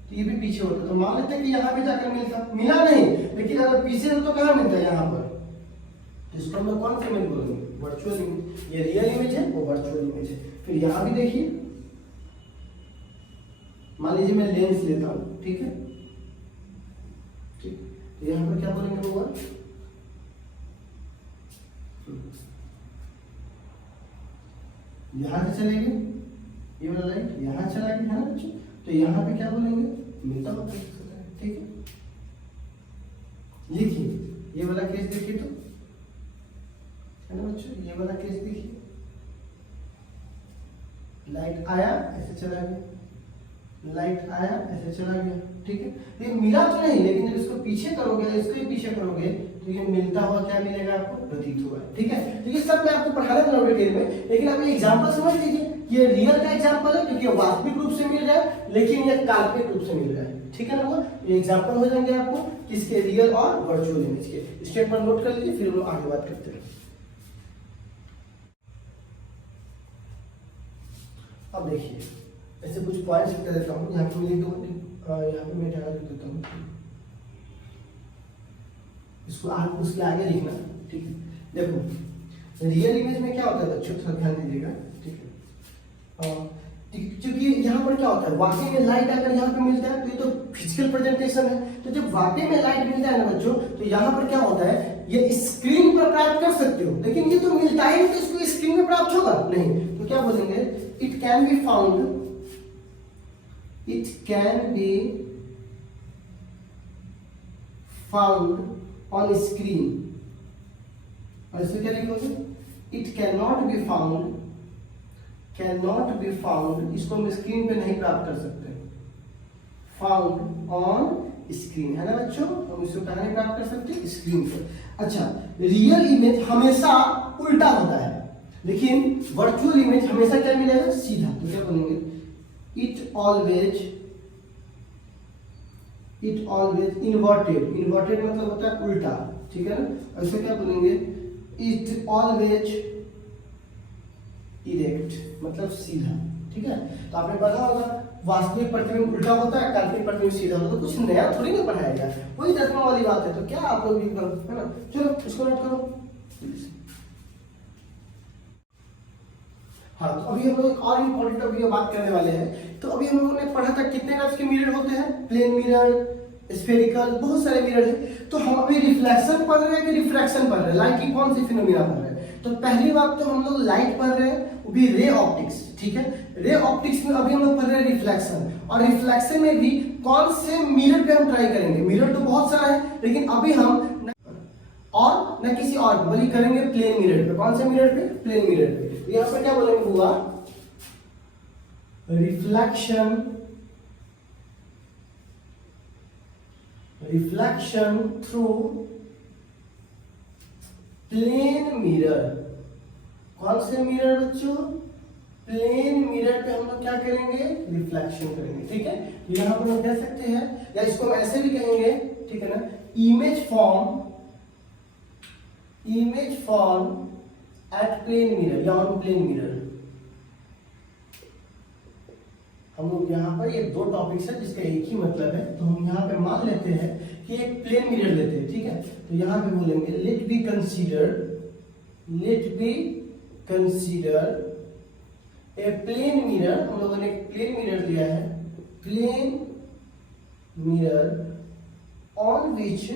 तो ये भी पीछे होता, तो मान लेते हैं कि यहाँ पे जाकर मिला नहीं, लेकिन अगर पीछे हो तो कहाँ मिलता है, यहाँ पर। तो इसको हम लोग कौन सा इमेज बोलेंगे, वर्चुअल इमेज। ये रियल इमेज है, वो वर्चुअल इमेज है। फिर यहाँ भी देखिए, मान लीजिए मैं लेंस लेता हूँ, ठीक है, ठीक, तो यहाँ पर क्या बोलेंगे, वो यहाँ से चलेंगे, ये वाला लाइट यहाँ चला गया है ना बच्चों, तो यहाँ पे क्या बोलेंगे, मिलता होता है, ठीक है। देखिए ये वाला केस देखिए, तो है ना बच्चों, ये वाला केस देखिए, लाइट आया ऐसे चला गया, लाइट आया ऐसे चला गया, ठीक है। ये मिला तो नहीं, लेकिन जब इसको पीछे करोगे, इसको ही पीछे करोगे, तो ये मिलता हुआ क्या मिलेगा आपको, प्रतीत हुआ, ठीक है। तो ये सब मैं आपको पढ़ा रहा हूँ डिटेल में, लेकिन आप ये एग्जांपल समझ लीजिए, ये रियल का एग्जांपल है, क्योंकि वास्तविक रूप से मिल रहा है, लेकिन ये काल्पनिक रूप से मिल रहा है, ठीक है ना। वो ये एग्जांपल हो जाएंगे आपको किसके, रियल और वर्चुअल इमेज के। स्टेटमेंट नोट कर लीजिए, फिर हम लोग आगे बात करते हैं। अब देखिए, ऐसे कुछ पॉइंट्स लिख देता हूँ, यहाँ पे मैं लिख दूँगा, यहाँ पे मैं ध्यान लिख देता हूँ, इसको उसके आगे लिखना, ठीक है। देखो रियल इमेज में क्या होता है बच्चों, थोड़ा ध्यान दीजिएगा, ठीक है। क्योंकि यहाँ पर क्या होता है, वाकई में लाइट अगर यहाँ पे मिलता है तो ये तो फिजिकल प्रेजेंटेशन है, तो जब वाकई में लाइट मिलता है ना बच्चों, तो यहाँ पर क्या होता है, ये स्क्रीन पर प्राप्त कर सकते हो, लेकिन ये तो मिलता ही नहीं तो इसको स्क्रीन में प्राप्त होगा नहीं, तो क्या बोलेंगे, it can be found, it can be found on screen. और इसे क्या लिखोगे, it can not be found, can not be found, इसको हम स्क्रीन पे नहीं प्राप्त कर सकते, फाउंड ऑन स्क्रीन, है ना बच्चों, हम इसको कहाँ नहीं प्राप्त कर सकते, स्क्रीन पे। अच्छा, रियल इमेज हमेशा उल्टा होता है, लेकिन वर्चुअल इमेज हमेशा क्या मिलेगा, सीधा। तो क्या बोलेंगे, इट ऑलवेज इन्वर्टेड, इन्वर्टेड मतलब होता है उल्टा, ठीक है ना। ऐसे क्या बोलेंगे, इट ऑलवेज इरेक्ट मतलब सीधा, ठीक है। तो आपने पढ़ा होगा वास्तविक प्रतिबिंब उल्टा होता है, काल्पनिक प्रतिबिंब सीधा होता है, तो कुछ नया थोड़ी ना पढ़ाया गया, वही 10वां वाली बात है। तो क्या आप लोग भी करो, है ना, चलो इसको नोट करो। हाँ, तो अभी हम लोग एक और इम्पोर्टेंट टॉपिक बात करने वाले हैं। तो अभी हम लोगों ने पढ़ा था कितने टाइप्स के मिरर होते हैं, प्लेन मिरर, स्फेरिकल, बहुत सारे मिरर है। तो हम अभी रिफ्लेक्शन पढ़ रहे हैं कि रिफ्रैक्शन पढ़ रहे हैं, लाइट की कौन सी फिनोमिना पढ़ रहे हैं। तो पहली बात तो हम लोग लाइट पढ़ रहे हैं, वो भी रे ऑप्टिक्स, ठीक है। रे ऑप्टिक्स में अभी हम लोग पढ़ रहे हैं रिफ्लेक्शन, और रिफ्लेक्शन में भी कौन से मिरर पे हम ट्राई करेंगे। मिरर तो बहुत सारा है, लेकिन अभी हम और न किसी और बल्कि करेंगे प्लेन मिरर पे। कौन से मिरर पे, प्लेन मिरर पे। यहाँ पर क्या बोलेंगे, हुआ reflection, reflection through plane mirror. कौन से मिरर बच्चों, प्लेन मिरर पे हम लोग क्या करेंगे, रिफ्लेक्शन करेंगे, ठीक है। यहाँ पर हम कह सकते हैं, या इसको हम ऐसे भी कहेंगे, ठीक है ना, image form at plane mirror या ऑन प्लेन मिरर। हम लोग यहाँ पर ये दो टॉपिक्स है जिसका एक ही मतलब है, तो हम यहाँ पे मान लेते हैं कि एक प्लेन मिरर लेते हैं, ठीक है। तो यहाँ पे बोलेंगे let be consider a plane mirror. हम लोगों ने एक प्लेन मिरर लिया है, plane mirror on which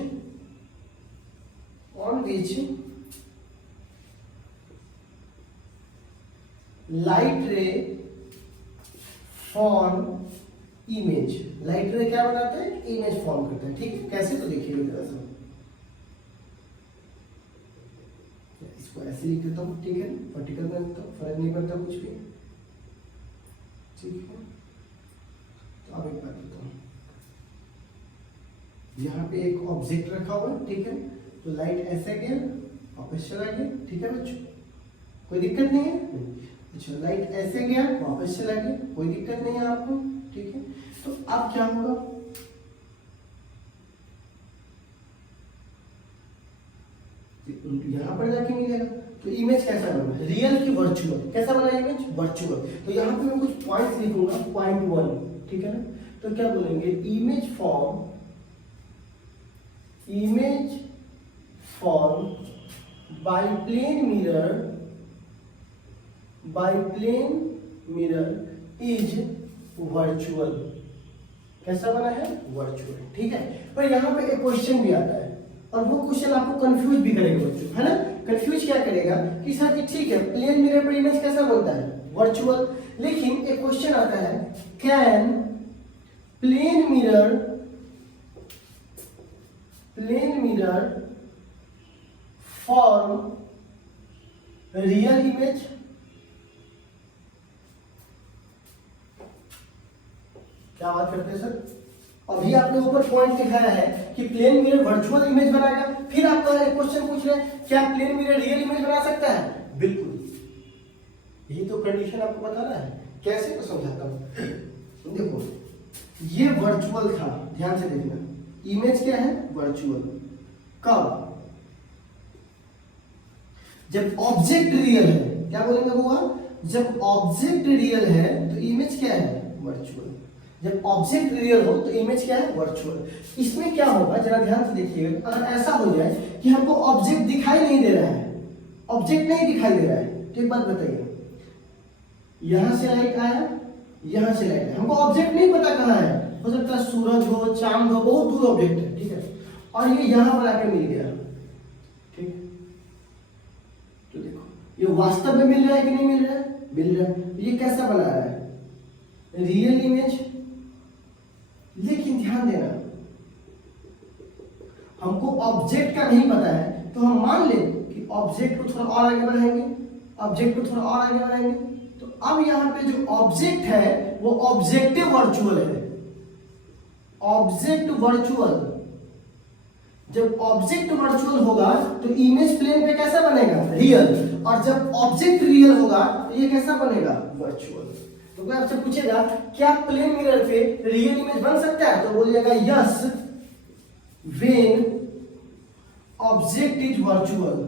light ray form image. Light ray क्या बनाते हैं, इमेज फॉर्म करते हैं, ठीक है। कैसे, तो देखिए जरा सा, इसको ऐसे लिख देता हूँ, ठीक है, वर्टिकल में लिखता हूँ, फर्क नहीं पड़ता कुछ भी, ठीक है। तो अब एक बात बताता हूँ, यहाँ पे एक ऑब्जेक्ट रखा हुआ है, ठीक है। तो लाइट ऐसे गया, वापस चला गया, ठीक है बच्चों, कोई दिक्कत नहीं है। अच्छा, लाइट ऐसे गया, वापस चला गया, कोई दिक्कत नहीं है आपको, ठीक है। तो अब क्या होगा, यहां पर जाके मिलेगा। तो इमेज कैसा बना, रियल की वर्चुअल, कैसा बना इमेज, वर्चुअल। तो यहाँ पे मैं कुछ पॉइंट्स लिखूंगा, पॉइंट 1, ठीक है ना। तो क्या बोलेंगे, image form by plane mirror is virtual. कैसा बना है, वर्चुअल, ठीक है। पर यहाँ पे एक क्वेश्चन भी आता है, और वो क्वेश्चन आपको कंफ्यूज भी करेगा बच्चों, है ना। कंफ्यूज क्या करेगा कि सर ठीक है, प्लेन मिरर पर इमेज कैसा बनता है, वर्चुअल, लेकिन एक क्वेश्चन आता है, can plane mirror form real image. क्या बात करते हैं सर, अभी आपने ऊपर पॉइंट दिखाया है कि प्लेन मिरर वर्चुअल इमेज बनाएगा, फिर आपका क्वेश्चन पूछ रहे हैं क्या प्लेन मिरर रियल इमेज बना सकता है। बिल्कुल, यही तो कंडीशन आपको बता रहा है। कैसे, तो समझाता हूं। देखो, ये वर्चुअल था, ध्यान से देखना, इमेज क्या है, वर्चुअल। कब, जब ऑब्जेक्ट रियल है, क्या बोलेंगे हुआ, जब ऑब्जेक्ट रियल है तो इमेज क्या है, वर्चुअल। जब ऑब्जेक्ट रियल हो तो इमेज क्या है, वर्चुअल। इसमें क्या होगा, जरा ध्यान से देखिएगा, अगर ऐसा हो जाए कि हमको ऑब्जेक्ट दिखाई नहीं दे रहा है, ऑब्जेक्ट नहीं दिखाई दे रहा है। तो एक बात बताइए, यहां से लाइट आया, यहां से लाइट आया, हमको ऑब्जेक्ट नहीं पता कहाँ है, हो सकता है सूरज हो, चांद हो, बहुत दूर ऑब्जेक्ट है, ठीक है, और ये यहां पर आके मिल गया, ठीक। तो देखो ये वास्तव में मिल रहा है कि नहीं मिल रहा है? मिल रहा है। तो ये कैसा बना रहा है? Real image. लेकिन ध्यान देना, हमको ऑब्जेक्ट का नहीं पता है, तो हम मान ले कि ऑब्जेक्ट को थोड़ा और आगे बढ़ाएंगे, ऑब्जेक्ट को थोड़ा और आगे बढ़ाएंगे, तो अब यहाँ पे जो ऑब्जेक्ट है वो ऑब्जेक्टिव वर्चुअल है। ऑब्जेक्ट वर्चुअल, जब ऑब्जेक्ट वर्चुअल होगा तो इमेज प्लेन पे कैसा बनेगा? रियल। और जब ऑब्जेक्ट रियल होगा तो ये कैसा बनेगा? वर्चुअल। तो कोई आपसे पूछेगा क्या प्लेन मिरर पे रियल इमेज बन सकता है, तो बोलिएगा yes when object is virtual.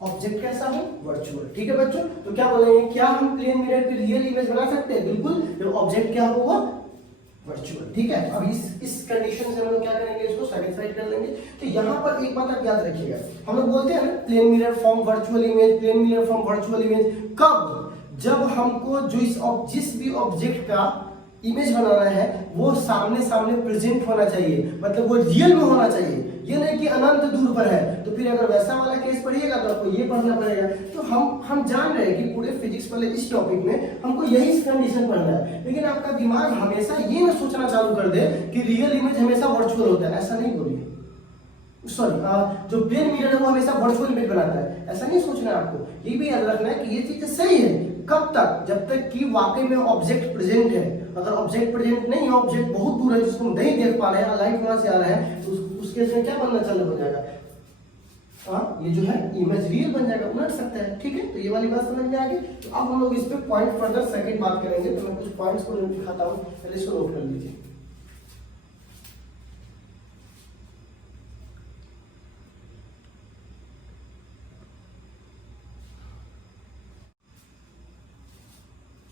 Object कैसा हो? वर्चुअल। ठीक है बच्चों, तो क्या बोलेंगे, क्या हम प्लेन मिरर पे रियल इमेज बना सकते हैं? बिल्कुल, जब ऑब्जेक्ट क्या होगा? वर्चुअल। ठीक है, अब इस कंडीशन से हम लोग क्या करेंगे, इसको सेटिस्फाइड कर लेंगे। तो यहाँ पर एक बात आप याद रखिएगा, हम लोग बोलते हैं ना plane mirror form virtual image, plane mirror form virtual image. कब? जब हमको जिस भी ऑब्जेक्ट का इमेज बनाना है वो सामने सामने प्रेजेंट होना चाहिए, मतलब वो रियल में होना चाहिए, ये नहीं कि अनंत दूर पर है। तो फिर अगर वैसा वाला केस पढ़िएगा तो आपको ये पढ़ना पड़ेगा। तो हम जान रहे हैं कि पूरे फिजिक्स वाले इस टॉपिक में हमको यही कंडीशन पढ़ना है, लेकिन आपका दिमाग हमेशा ये ना सोचना चालू कर दे कि रियल इमेज हमेशा वर्चुअल होता है। ऐसा नहीं बोलिए, सॉरी, जो प्लेन मिरर है वो हमेशा वर्चुअल इमेज बनाता है, ऐसा नहीं सोचना है आपको। ये भी याद रखना है कि ये चीज सही है। कब तक? जब तक कि वाकई में ऑब्जेक्ट प्रेजेंट है। अगर ऑब्जेक्ट प्रेजेंट नहीं है, ऑब्जेक्ट बहुत दूर है जिसको हम नहीं देख पा रहे हैं, लाइट वहां से आ रहा है, तो उस केस में क्या बनना चालू हो जाएगा? ये जो है इमेज रियल बन जाएगा, उलट सकता है। ठीक है, तो ये वाली बात समझ में आ गई। तो अब हम लोग इस पे पॉइंट फर्दर सेकंड बात करेंगे। तो मैं कुछ पॉइंट्स को दिखाता हूँ, पहले इसको नोट कर लीजिए।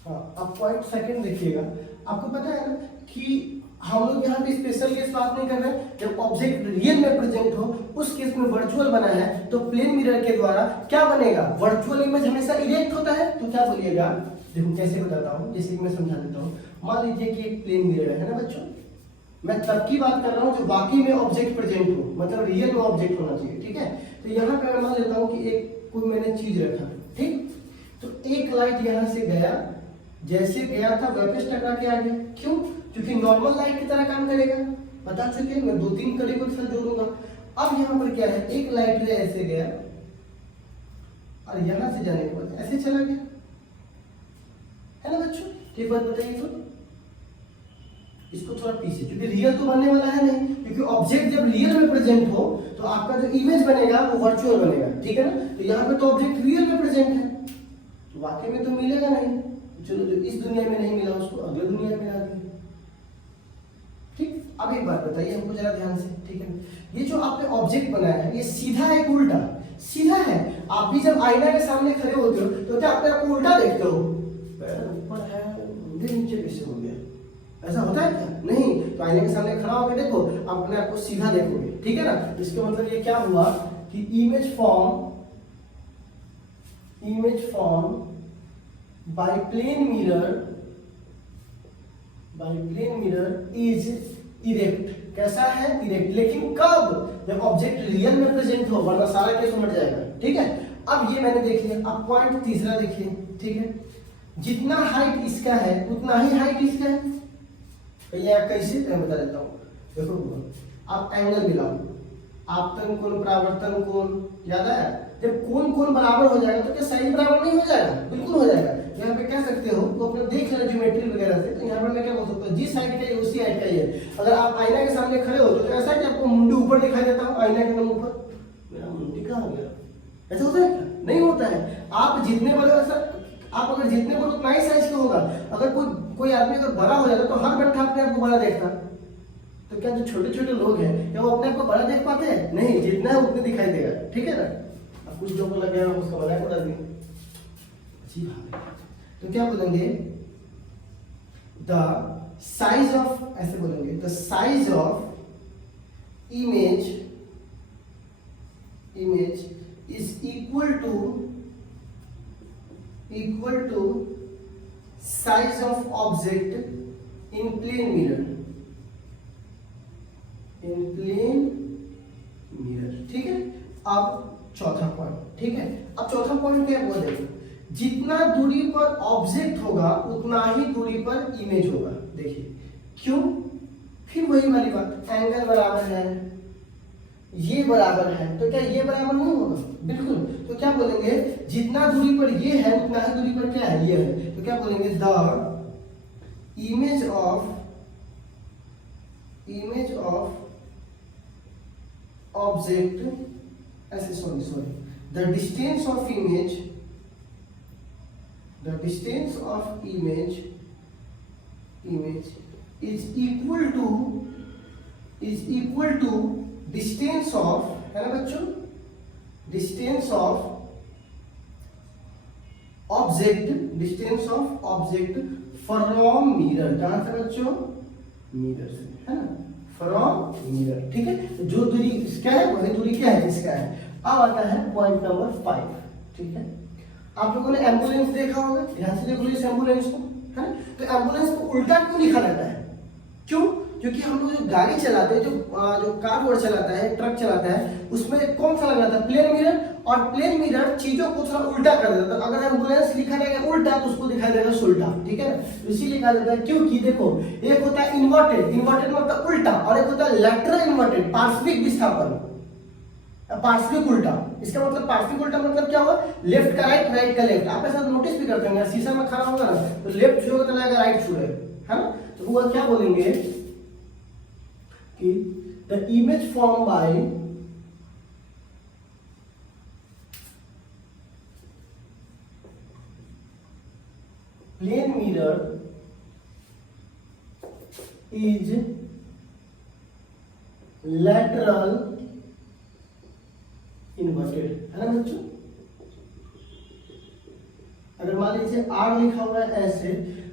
अब पॉइंट सेकंड देखिएगा, आपको पता है ना कि हम लोग यहाँ पे स्पेशल केस बात नहीं कर रहे हैं। जब ऑब्जेक्ट रियल में प्रेजेंट हो उस केस में वर्चुअल बना है, तो प्लेन मिरर के द्वारा क्या बनेगा? वर्चुअल इमेज हमेशा इरेक्ट होता है। तो क्या बोलिएगा, देखो कैसे बताता हूँ, जैसे कि मैं समझा देता हूँ। मान लीजिए कि एक प्लेन मिरर है ना बच्चों, मैं तब की बात कर रहा हूँ जो बाकी में ऑब्जेक्ट प्रेजेंट हो, मतलब रियल में ऑब्जेक्ट होना चाहिए। ठीक है, तो यहाँ पे मैं मान लेता हूँ कि एक कोई मैंने चीज रखा, ठीक, तो एक लाइट यहाँ से गया, जैसे गया था वापस टकरा के आ गया। क्यों? क्योंकि नॉर्मल लाइट की तरह काम करेगा। बता चुके, मैं दो तीन कड़ी को एक साथ जोड़ूंगा। अब यहाँ पर क्या है, एक लाइट रे ऐसे गया और यहाँ से जाने के बाद ऐसे चला गया, है ना बच्चों? एक बात बताइए, तो इसको थोड़ा पीछे, क्योंकि रियल तो बनने वाला है नहीं, क्योंकि ऑब्जेक्ट जब रियल में प्रेजेंट हो तो आपका जो इमेज बनेगा वो वर्चुअल बनेगा। ठीक है ना? तो यहाँ पे तो ऑब्जेक्ट रियल में प्रेजेंट है, तो वाकई में तो मिलेगा नहीं। चलो, जो इस दुनिया में नहीं मिला उसको अगले दुनिया में मिला दिया। ठीक, अब एक बात बताइए हमको जरा ध्यान से। ठीक है, ये जो आपने ऑब्जेक्ट बनाया है ये सीधा है कि उल्टा? सीधा है। आप भी जब आईना के सामने खड़े होते हो तो क्या अपने आप को उल्टा देखते हो? पैर ऊपर है, नीचे कैसे हो गया? ऐसा होता है क्या? नहीं। तो आईने के सामने खड़ा होकर देखो, अपने आप को सीधा देखोगे। ठीक है ना? इसका मतलब ये क्या हुआ कि image form by plane mirror is erect। कैसा है? इरेक्ट। लेकिन कब? जब ऑब्जेक्ट रियल में प्रेजेंट हो, वरना सारा केस उलट जाएगा। ठीक है, अब ये मैंने देख लिया। अब पॉइंट तीसरा देखिए। ठीक है, जितना हाइट इसका है उतना ही हाइट इसका है। ये कैसे मैं बता देता हूँ। देखो, आप एंगल मिलाओ, आपतन कोण, परावर्तन कोण, याद है? जब कोण कोण बराबर हो जाएगा तो क्या साइड बराबर नहीं हो जाएगा? बिल्कुल हो जाएगा। यहाँ पे कह सकते हो तो अपने देख लेना ज्योमेट्री वगैरह से। तो यहाँ पर मैं क्या बोल सकता हूँ, जिस साइड का है उसी साइड का ही है। अगर आप आईना के सामने खड़े हो तो ऐसा है कि आपको मुंडी ऊपर दिखाई देता हूँ, आईना के एकदम ऊपर। मेरा मुंडी कहाँ हो गया? ऐसा होता है क्या? नहीं होता है। आप जितने बड़े, आप अगर जितने बड़े उतना ही साइज का होगा। अगर कोई आदमी अगर बड़ा हो जाता तो हर बैठा अपने आप को बड़ा देखता। तो क्या जो छोटे छोटे लोग हैं क्या वो अपने आप को बड़ा देख पाते हैं? नहीं, जितना है उतने दिखाई देगा। ठीक है ना? अब कुछ लोगों को लग गया उसका मजाक उड़ा देंगे। जी हाँ, तो क्या बोलेंगे? द साइज ऑफ, ऐसे बोलेंगे, the size of image image is equal to size of object in plane mirror, ठीक है। अब चौथा पॉइंट, ठीक है। अब चौथा पॉइंट क्या है वो देखो, जितना दूरी पर ऑब्जेक्ट होगा उतना ही दूरी पर इमेज होगा। देखिए क्यों, फिर वही वाली बात, एंगल बराबर है, ये बराबर है, तो क्या ये बराबर नहीं होगा? बिल्कुल। तो क्या बोलेंगे, जितना दूरी पर ये है उतना ही दूरी पर क्या है, ये है। तो क्या बोलेंगे, द इमेज ऑफ ऑब्जेक्ट, ऐसे sorry, the distance of image is equal to distance of, है ना बच्चों, distance of object from mirror, कहां से बच्चों, मिरर से, है ना, from mirror, ठीक है। जो दूरी इसका है वही दूरी क्या है, इसका है। अब आता है पॉइंट नंबर 5, ठीक है। आप लोगों ने एम्बुलेंस देखा होगा, ध्यान से देख लो इस एम्बुलेंस को, है। तो एम्बुलेंस को उल्टा क्यों लिखा रहता है, क्यों? क्योंकि हम लोग जो गाड़ी चलाते हैं, जो कार वोड़ चलाता है, ट्रक चलाता है, उसमें कौन सा लगा था, प्लेन मिरर। और प्लेन मिरर चीजों को थोड़ा उल्टा कर देता है। अगर एम्बुलेंस लिखा रहेगा उल्टा तो उसको दिखाई देगा सुल्टा, ठीक है। इसीलिए लिखा देता है, क्योंकि देखो एक होता है इन्वर्टेड मतलब उल्टा, और एक होता है लैटरल इन्वर्टेड, पार्श्विक विस्थापन, पार्श्विक उल्टा। इसका मतलब पार्श्विक उल्टा मतलब क्या हुआ, लेफ्ट का राइट, राइट का लेफ्ट। आप ऐसा नोटिस भी करते होंगे, शीशा में खड़ा होगा ना तो लेफ्ट छुएगा तो लगेगा राइट छुए, है ना। तो वो क्या बोलेंगे कि the image form by plane mirror is lateral inverted, है ना बच्चों। अगर मान लीजिए आर लिखा हुआ है ऐसे,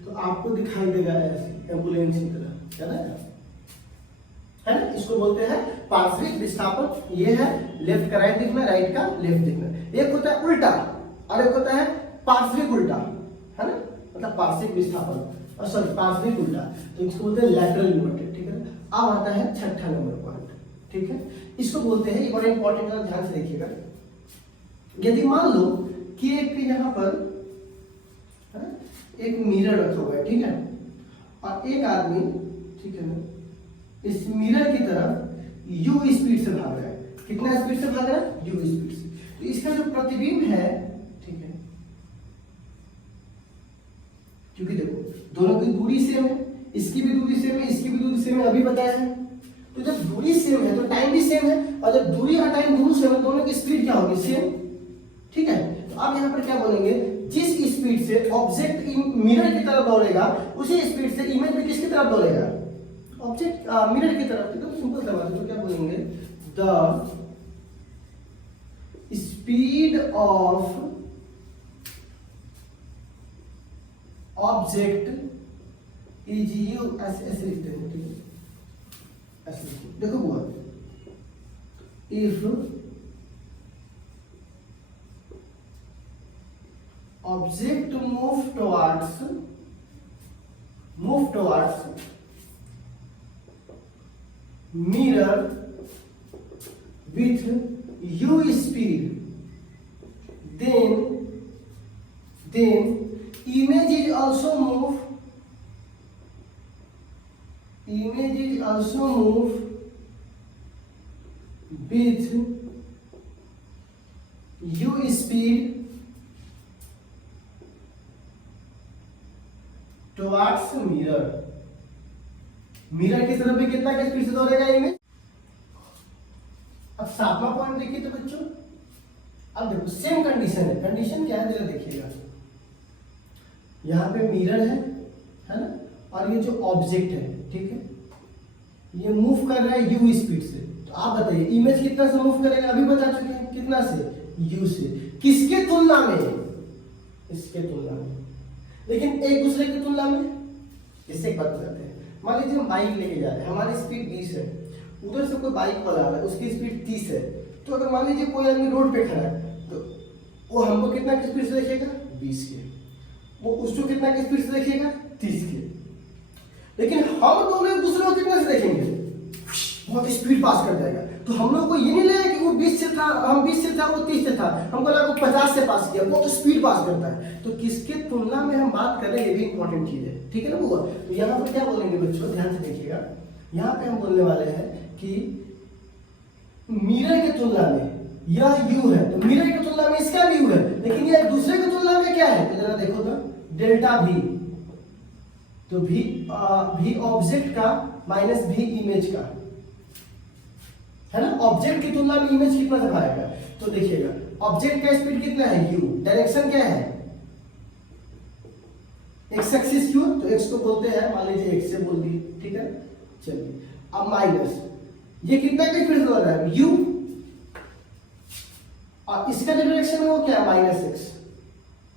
तो आपको दिखाई देगा ऐसे, एम्बुलेंस की तरह, है ना। इसको बोलते हैं पार्श्विक विस्थापन। ये है लेफ्ट का राइट दिखना, राइट का लेफ्ट दिखना। एक होता है उल्टा और एक होता है पार्श्विक उल्टा, है ना, मतलब पार्श्विक विस्थापन और सॉरी पार्श्विक उल्टा, तो इसको बोलते हैं लैटरल इन्वर्टेड, ठीक है। अब आता है छठा नंबर पॉइंट, ठीक है। इसको बोलते हैं, बड़ा इंपॉर्टेंट है, ध्यान से देखिएगा। यदि मान लो कि एक यहाँ पर एक मिरर रखा हुआ है, ठीक है, और एक आदमी, ठीक है ना, इस मिरर की तरफ u स्पीड से भाग रहा है। कितना स्पीड से भाग रहा है, u स्पीड से। तो इसका जो प्रतिबिंब है, ठीक है, क्योंकि देखो दोनों की दूरी सेम है, इसकी भी दूरी सेम है, इसकी भी दूरी सेम है, अभी बताया है। तो जब दूरी सेम है तो टाइम भी सेम है, और जब दूरी और टाइम दोनों सेम है, दोनों की स्पीड क्या होगी, सेम, ठीक है। तो अब यहाँ पर क्या बोलेंगे, जिस स्पीड से ऑब्जेक्ट मिरर की तरफ दौड़ेगा उसी स्पीड से इमेज भी किसकी तरफ दौड़ेगा, ऑब्जेक्ट मिरर की तरफ। एकदम सिंपल सा बात है। तो क्या बोलेंगे, the speed of object is you, ऐसे लिखते हैं, ठीक है, ऐसे देखो हुआ, if object move towards mirror with u speed, then image is also move with u speed towards mirror। Mirror की तरफ में कितना के स्पीड से दौड़ेगा इमेज। अब सातवां पॉइंट देखिए तो बच्चों, अब देखो सेम कंडीशन है। कंडीशन क्या है जरा देखिएगा, यहाँ पे मिरर है ना, और ये जो ऑब्जेक्ट है, ठीक है, ये मूव कर रहा है यू स्पीड से। तो आप बताइए इमेज कितना से मूव करेगा, अभी बता चुके हैं, कितना से, यू से। किसके तुलना में, इसके तुलना में, लेकिन एक दूसरे की तुलना में। इससे एक बात बताते हैं, मान लीजिए हम बाइक लेके जा रहे हैं, हमारी स्पीड 20 है, उधर से कोई बाइक वाला आ रहा है, उसकी स्पीड 30 है, तो अगर मान लीजिए कोई आदमी रोड पे खड़ा है तो वो हमको कितना की स्पीड से देखेगा, 20 के, वो उसको कितना की स्पीड से देखेगा, 30 के। लेकिन हम दोनों एक दूसरे को कितने से देखेंगे, बहुत स्पीड पास कर जाएगा। तो हम लोग को ये नहीं लगा कि वो 20 से था, हम 20 से था, वो 30 से था, हमको लगा वो 50 से पास किया, वो तो स्पीड पास करता है। तो किसके तुलना में हम बात कर रहे हैं, ये भी इंपॉर्टेंट चीज है, ठीक है ना बुआ। तो यहाँ पर क्या बोलेंगे बच्चों, ध्यान से देखिएगा, यहाँ पे हम बोलने वाले हैं कि मिरर की तुलना में यह यू है, तो मिरर की तुलना में इसका भी यू है, लेकिन ये दूसरे की तुलना में क्या है, तो जरा देखो तो डेल्टा भी, तो भी ऑब्जेक्ट का माइनस भी इमेज का, है ना। ऑब्जेक्ट की तुलना में इमेज कितना दफा आएगा, तो देखिएगा ऑब्जेक्ट का स्पीड कितना है, u, डायरेक्शन क्या है, x एक्सिस q, तो x को बोलते हैं, मान लीजिए x से बोल दिए, ठीक है। चलिए अब माइनस, ये कितना का स्पीड दौड़ रहा है, u, और इसका जो डायरेक्शन है वो क्या है, माइनस x,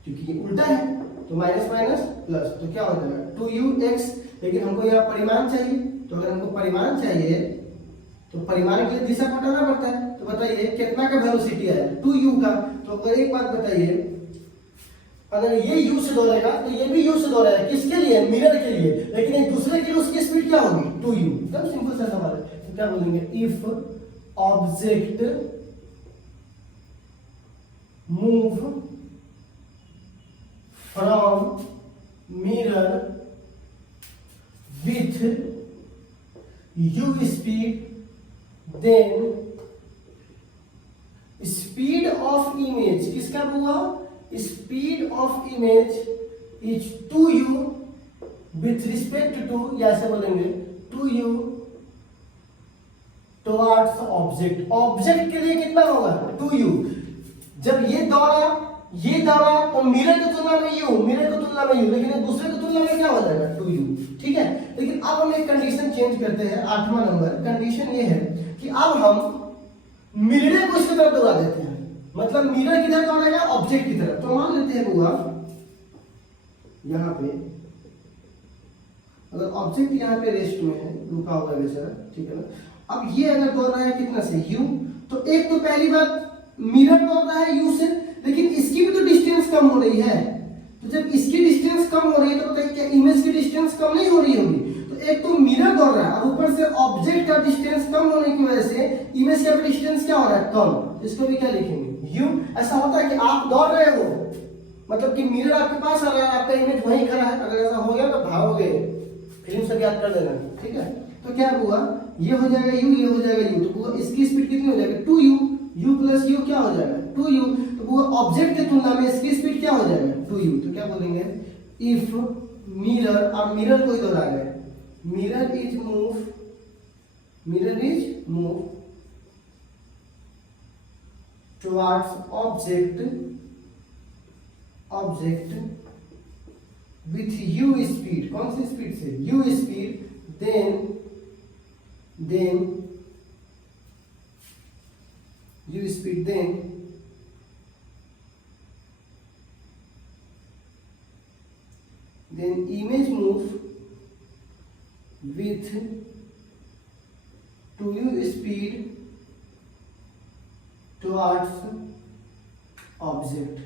क्योंकि ये उल्टा है, तो माइनस माइनस प्लस, तो क्या हो जाएगा 2ux। लेकिन हमको यहाँ परिमाण चाहिए, तो अगर हमको परिमाण चाहिए तो परिमाण के लिए दिशा हटाना पड़ता है। तो बताइए कितना का वेलोसिटी है, 2u का। तो अगर एक बात बताइए, अगर ये u से दौड़ेगा तो ये भी u से दौड़ेगा, किसके लिए, मिरर के लिए, लेकिन एक दूसरे के लिए उसकी स्पीड क्या होगी, 2u। एकदम सिंपल सा सवाल है। तो क्या बोलेंगे, if object move from mirror with u speed, then speed of image, किसका हुआ, speed of image is 2u with respect to, या ऐसे बोलेंगे 2u टुवर्ड्स ऑब्जेक्ट। ऑब्जेक्ट के लिए कितना होगा, 2u। जब ये दौड़ा तो मिरर की तुलना में u, मिरर की तुलना में u, लेकिन दूसरे की तुलना में क्या हो जाएगा, 2u, ठीक है। लेकिन अब हम एक कंडीशन चेंज करते हैं, 8वां नंबर कंडीशन ये है कि अब हम मिरर को इसकी तरफ दौड़ा देते हैं, मतलब मिरर किधर दौड़ेगा, ऑब्जेक्ट की तरफ। तो मान लेते हैं बुआ, यहाँ पे अगर ऑब्जेक्ट यहाँ पे रेस्ट में है, रुका हुआ है बेचारा, ठीक है ना। अब ये अगर दौड़ रहा है कितना से, u, तो एक तो पहली बात मिरर दौड़ रहा है u से, लेकिन इसकी भी तो डिस्टेंस कम हो रही है। तो जब इसकी डिस्टेंस कम हो रही है तो बताइए क्या इमेज की डिस्टेंस कम नहीं हो रही होगी। तो एक तो मिरर दौड़ रहा है और ऊपर से ऑब्जेक्ट का डिस्टेंस कम होने की वजह से इमेज का डिस्टेंस क्या हो रहा है, कम। इसको भी क्या लिखेंगे, u। ऐसा होता है कि आप दौड़ रहे हो, मतलब कि मिरर आपके पास आ रहा है, आपका इमेज वहीं खड़ा है, अगर ऐसा हो गया तो भागोगे, फिल्म से याद कर देना, ठीक है। तो क्या हुआ, ये हो जाएगा u, ये हो जाएगा u, तो इसकी स्पीड कितनी हो जाएगी, 2u, u प्लस u क्या हो जाएगा, 2u। तो वो ऑब्जेक्ट की तुलना में इसकी स्पीड क्या हो जाएगा, 2u। तो क्या बोलेंगे, इफ मिरर, अब मिरर को इधर आ गए, mirror is move towards object with u speed, कौन सी स्पीड से, u speed, then u speed, then image move with 2u speed towards object,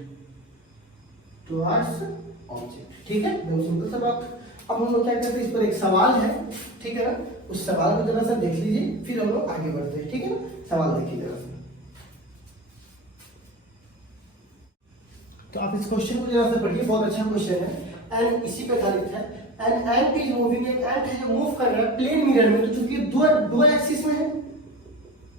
ठीक है। बहुत सिंपल सा बात। अब हम लोग क्या करते हैं, इस पर एक सवाल है, ठीक है ना, उस सवाल को जरा सा देख लीजिए, फिर हम लोग आगे बढ़ते हैं, ठीक है ना। सवाल देखिए जरा सा, तो आप इस क्वेश्चन को जरा सा पढ़िए, बहुत अच्छा क्वेश्चन है। एंड इसी पे आधारित है, एंड एंट इज मूविंग, एक एंट है जो मूव कर रहा है प्लेन मिरर में, तो चूंकि दो एक्सिस में है,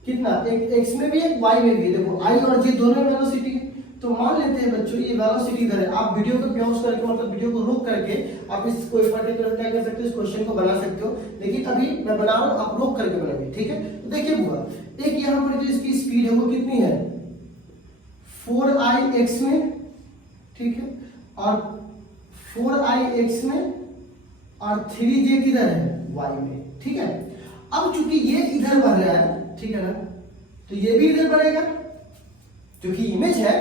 कितना, एक एक्स में भी है, वाई में भी है। देखो आई और जे दोनों वेलोसिटी है, तो मान लेते हैं बच्चों ये वेलोसिटी इधर है। आप वीडियो को पॉज करके, मतलब वीडियो को रोक करके आप इस कोई पर्टिकुलर क्या कर सकते हो, इस क्वेश्चन को बना सकते हो, लेकिन अभी मैं बना रहा हूँ, आप रोक करके बनाइए, ठीक है। तो देखिए बुआ, एक यहाँ पर जो इसकी स्पीड है वो कितनी है, 4ix में, ठीक है, और 4ix में, और 3j किधर है, y में, ठीक है। अब चूंकि ये इधर बढ़ रहा है, ठीक है ना, तो ये भी इधर बढ़ेगा, क्योंकि इमेज है,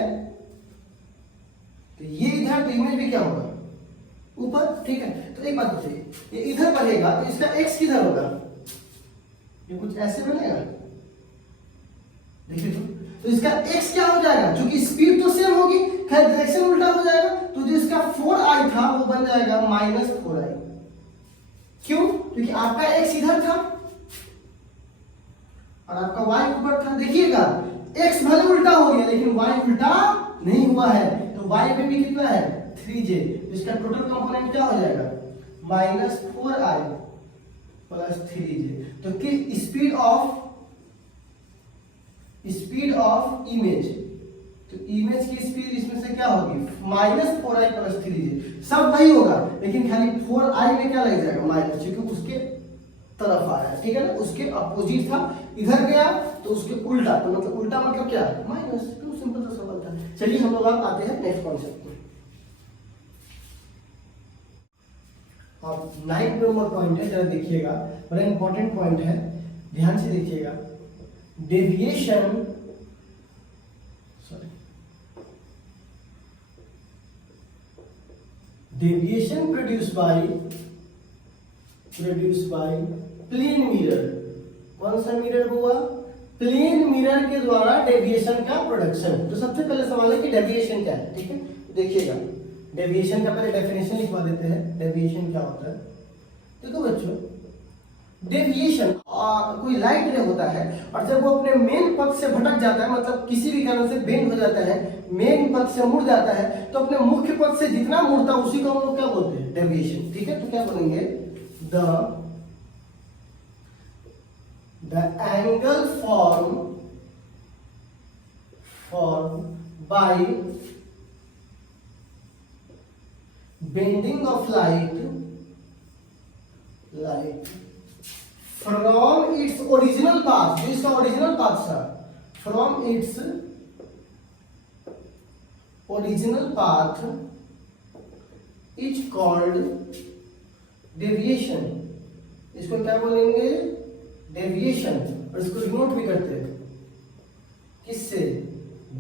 तो ये इधर, तो इमेज भी क्या होगा, ऊपर, ठीक है। तो एक बात बताइए, ये इधर बढ़ेगा तो इसका x किधर होगा, ये कुछ ऐसे बनेगा, देखिए तो तो इसका x क्या हो जाएगा, क्योंकि स्पीड तो सेम होगी, खैर डायरेक्शन उल्टा हो जाएगा, तो जो इसका 4i था वो बन जाएगा -4i। क्यों? क्योंकि आपका x इधर था और आपका y ऊपर था। देखिएगा x भले उल्टा हो गया लेकिन y उल्टा नहीं हुआ है, तो y पे भी कितना है 3j, तो इसका टोटल कंपोनेंट क्या हो जाएगा -4i + 3j। तो कि स्पीड ऑफ इमेज, तो इमेज की स्पीड इसमें से क्या होगी -4i + 3j, सब वही होगा लेकिन खाली 4i में क्या लग जाएगा माइनस, क्योंकि उसके तरफ आ रहा है, ठीक है ना, उसके अपोजिट था, इधर गया तो उसके उल्टा, तो मतलब उल्टा मतलब क्या माइनस। तो सिंपल सा सवाल था। चलिए हम लोग आप आते हैं नेक्स्ट कॉन्सेप्ट में। अब 9 नंबर पॉइंट है, जरा देखिएगा, बड़ा इंपॉर्टेंट पॉइंट है, ध्यान से देखिएगा। Deviation produce by plane mirror. कौन सा मिरर हुआ, प्लेन मिरर के द्वारा डेविएशन का प्रोडक्शन। तो सबसे पहले सवाल है कि डेविएशन क्या है, ठीक है, देखिएगा डेविएशन का पहले डेफिनेशन लिखवा देते हैं। डेविएशन क्या होता है, देखो बच्चों, डेविएशन कोई लाइट रे होता है और जब वो अपने मेन पथ से भटक जाता है, मतलब किसी भी कारण से बेंड हो जाता है, मेन पथ से मुड़ जाता है, तो अपने मुख्य पथ से जितना मुड़ता है उसी को हम लोग क्या बोलते हैं डेविएशन, ठीक है। तो क्या बोलेंगे, the angle form by bending of light from its original path, जो इसका ओरिजिनल पाथ था, from its original path is called deviation. इसको क्या बोलेंगे डेविएशन, और इसको डिनोट भी करते हैं किससे,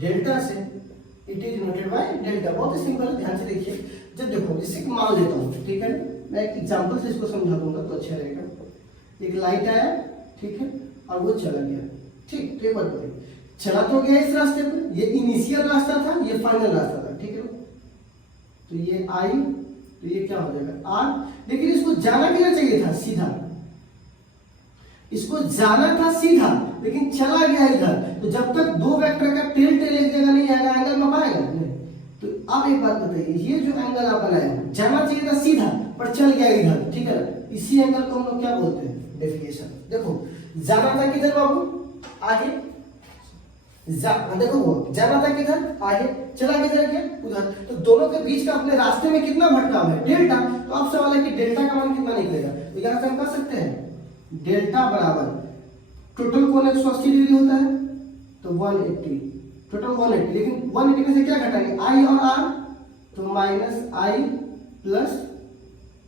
डेल्टा से। It is denoted by delta. बहुत ही सिंपल है, ध्यान से देखिए। जब देखो इसे मान लेता हूं, ठीक है, मैं एक एग्जांपल से इसको समझा दूंगा तो अच्छा रहेगा। एक लाइट आया, ठीक है, और वो चला गया, ठीक, तो ये बात बताइए, चला तो गया इस रास्ते पर, ये इनिशियल रास्ता था, ये फाइनल रास्ता था, ठीक है। तो ये आई, तो ये क्या हो जाएगा आर, लेकिन इसको जाना किधर चाहिए था, सीधा, इसको जाना था सीधा, लेकिन चला गया इधर। तो जब तक दो वेक्टर का टेल एक जगह नहीं आएगा, एंगल में पाएगा नहीं। तो अब एक बात बताइए, ये जो एंगल आप बनाए, जाना चाहिए था सीधा पर चल गया इधर, ठीक है, इसी एंगल को हम लोग क्या बोलते हैं डेविएशन। देखो जाना था किधर बाबू, आगे, देखो वो जाना था किधर, आगे, चला किधर गया उधर, तो दोनों के बीच का अपने रास्ते में कितना भटकाव है डेल्टा। तो अब सवाल है कि डेल्टा का मान कितना निकलेगा, तो यहाँ से हम कह सकते हैं डेल्टा बराबर टोटल कोण 180 डिग्री होता है, तो 180, टोटल 180, लेकिन 180 में से क्या घटाएंगे आई और आर, तो -i +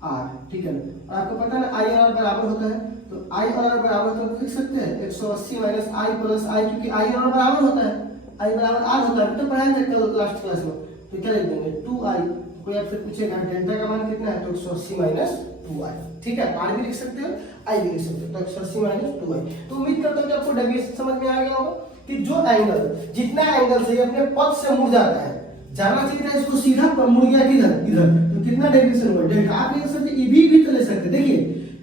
r, ठीक है। और आपको पता है ना आई और आर बराबर होता है, तो आई और आर बराबर तो लिख सकते हैं 180 - i + i, क्योंकि आई और आर बराबर होता है, आई बराबर आर होता है, तो पढ़ाया था कल लास्ट क्लास में। तो क्या लिख देंगे 2i। कोई आपसे पूछेगा डेल्टा का मान कितना है, तो 180 - 2i, ठीक है, आर भी लिख सकते हो, आई भी लिख सकते हो, तो 180 - 2i। तो उम्मीद करता हूं कि आपको डेविएशन समझ में आ गया होगा कि जो एंगल, जितना एंगल से अपने पथ से मुड़ जाता है, जाना चाहिए था इसको सीधा पर मुड़ गया किधर, इधर, तो कितना डेविएशन हुआ डेल्टा। आप ले सकते ई भी तो ले सकते, देखिए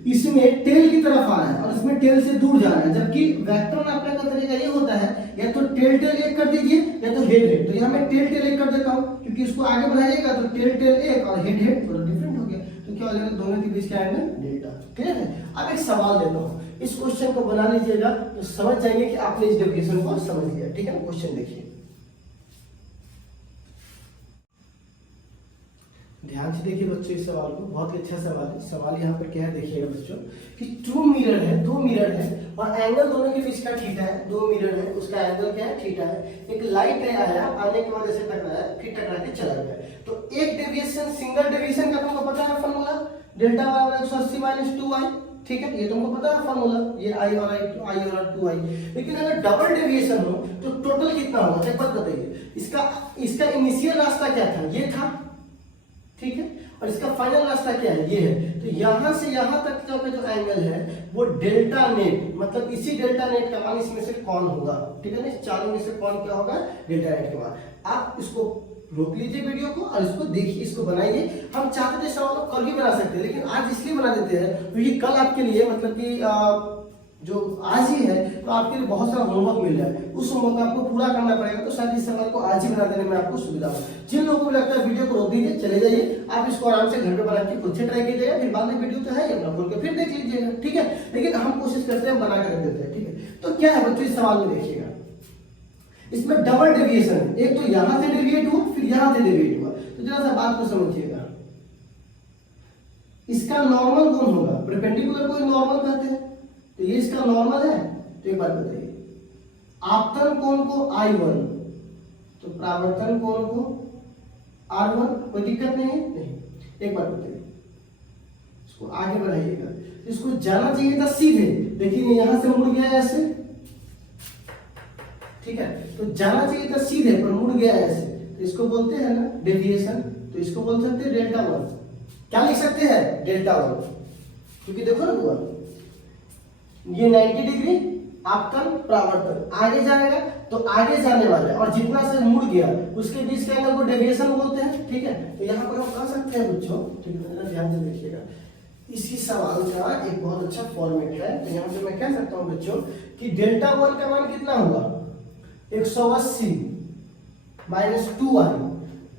इसमें टेल की तरफ आ रहा है और इसमें टेल से दूर जा रहा है, जबकि वेक्टर नापने का तरीका ये होता है या तो टेल एक कर दीजिए या तो हेड। तो यहाँ मैं टेल एक कर देता हूँ, क्योंकि इसको आगे बढ़ाइएगा तो टेल एक और हेड थोड़ा डिफरेंट हो गया, तो क्या हो जाएगा दोनों के बीच का एंगल डेल्टा, क्लियर है। अब एक सवाल देता हूँ, इस क्वेश्चन को बना लीजिएगा तो समझ जाएंगे कि आपने इस डेविएशन को समझ लिया, ठीक है ना। क्वेश्चन देखिए, ध्यान से देखिए बच्चों इस सवाल को, बहुत ही अच्छा सवाल है। सवाल यहाँ पर क्या है देखिएगा बच्चों कि दो मिरर है और एंगल दोनों के बीच का थीटा है, दो मिरर है, उसका एंगल क्या है थीटा है। एक लाइट है आया, आने के बाद ऐसे टकराया, फिर टकरा के चला गया। तो एक डेविएशन, सिंगल डेविएशन का तुमको पता है फॉर्मूला, डेल्टा बराबर 180 - 2i, ठीक है, ये तुमको पता है फॉर्मूला, ये आई और 2i। लेकिन अगर डबल डेविएशन हो तो टोटल कितना होगा, एक बात बताइए, इसका इनिशियल रास्ता क्या था, ये था, ठीक है, और इसका फाइनल रास्ता क्या है, ये है। तो यहाँ से यहाँ तक का जो एंगल है वो डेल्टा नेट, मतलब इसी डेल्टा नेट का मान इसमें से कौन होगा, ठीक है ना, इस चारों में से कौन क्या होगा, डेल्टा नेट का मान। आप इसको रोक लीजिए वीडियो को और इसको देखिए, इसको बनाइए। हम चाहते थे सवाल को कल भी बना सकते हैं, लेकिन आज इसलिए बना देते हैं क्योंकि कल आपके लिए मतलब कि जो आज ही है तो आपके लिए बहुत सारा होमवर्क मिल जाए, उस होमवर्क को आपको पूरा करना पड़ेगा। तो शायद इस सवाल को आज ही बना देने में आपको सुविधा हो। जिन लोगों को लगता है वीडियो को रोक दीजिए, चले जाइए, आप इसको आराम से घर पे बना के खुद से ट्राई कीजिएगा, फिर बाद में वीडियो तो है ही अपना खोल के फिर देख लीजिएगा, ठीक है। लेकिन हम कोशिश करते हैं बना कर देते हैं, ठीक है। तो क्या है बच्चों, इस सवाल में देखिएगा, इसमें डबल डेविएशन है, एक तो यहां से डेविएट हुआ फिर यहां से डेविएट हुआ। तो जरा सा बात को समझिएगा, इसका नॉर्मल कौन होगा, परपेंडिकुलर को नॉर्मल कहते हैं, तो ये इसका नॉर्मल है। तो एक बात बताइए, आपतन कोण को I1 तो परावर्तन कोण को R1, कोई दिक्कत नहीं है, नहीं। एक बात बताइए, इसको आगे बढ़ाइएगा, इसको जाना चाहिए था सीधे, लेकिन यहां से मुड़ गया ऐसे, ठीक है। तो जाना चाहिए था सीधे पर मुड़ गया ऐसे, तो इसको बोलते हैं ना डेविएशन। तो इसको बोल सकते हैं डेल्टा 1। क्या लिख सकते हैं, डेल्टा 1, क्योंकि देखो ना हुआ ये 90 डिग्री आपतन परावर्तन आगे जाएगा तो आगे जाने वाला है, और जितना से मुड़ गया उसके बीच के एंगल को डेविएशन बोलते हैं, ठीक है। तो यहाँ पर हम कह सकते हैं बच्चों, ठीक है, जरा ध्यान से देखिएगा, इसी सवाल का एक बहुत अच्छा फॉर्मेट है। तो यहाँ पे मैं कह सकता हूँ बच्चों कि डेल्टा 1 का मान कितना हुआ, 180 माइनस 2i,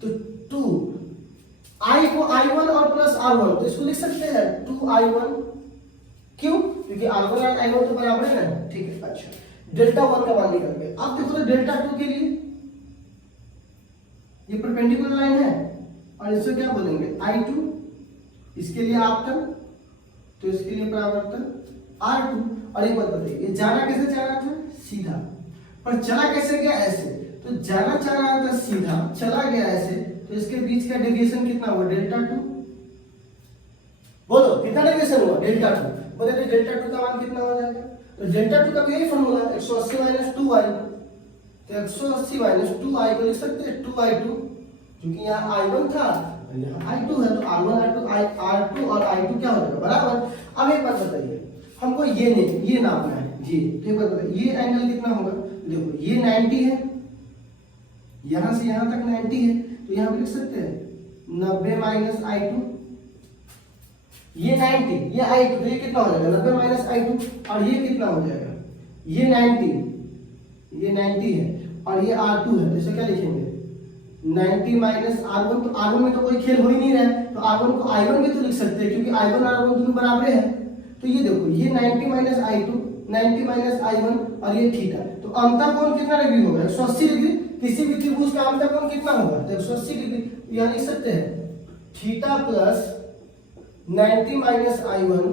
तो 2 i को I1 और प्लस R1, तो इसको लिख सकते हैं 2i1, क्यों, क्योंकि R1 और I1 तो बराबर है ना, ठीक है। अच्छा, डेल्टा 1 का मान निकल गया। अब देखो तो डेल्टा 2 के लिए ये परपेंडिकुलर लाइन है और इससे क्या बोलेंगे I2, इसके लिए आपतन, तो इसके लिए परावर्तन R2। और एक बात बताइए, ये जाना कैसे चाह रहा था, सीधा, पर चला कैसे गया, ऐसे। तो जाना चाह रहा था सीधा, चला गया ऐसे, तो इसके बीच का डेविएशन कितना हुआ, डेल्टा 2। बोलो कितना डेविएशन हुआ, डेल्टा 2। बोले तो डेल्टा 2 का मान कितना हो जाएगा, तो डेल्टा 2 का भी यही फॉर्मूला 180 माइनस 2i, तो 180 माइनस 2i को लिख सकते हैं 2i2, क्योंकि यहाँ I1 था यहाँ I2 है, तो R1 R2 और I2 क्या हो जाएगा, बराबर। अब एक बात बताइए, हमको ये नहीं, ये नापना है, ये बात बताइए, ये एंगल कितना होगा, देखो ये 90 है, यहां से यहां तक 90 है, तो यहां पे लिख सकते हैं 90 माइनस I2, ये 90, ये I2, तो ये कितना हो जाएगा 90 माइनस I2, और ये कितना हो जाएगा, ये 90 है, और ये R2 है, तो इसे क्या लिखेंगे 90 माइनस R1, तो R1 में तो कोई खेल हो ही नहीं रहा है, तो R1 को I1 भी तो लिख सकते हैं, क्योंकि I1 और R1 दोनों बराबर है। तो ये देखो ये 90 माइनस I2, 90 माइनस I1, और ये थीटा, तो अंतर कोण कितना डिग्री होगा, 180 डिग्री। किसी भी त्रिभुज का अंतर कोण कितना होगा, तो 180 डिग्री। यहाँ लिख सकते हैं theta plus 90 minus I1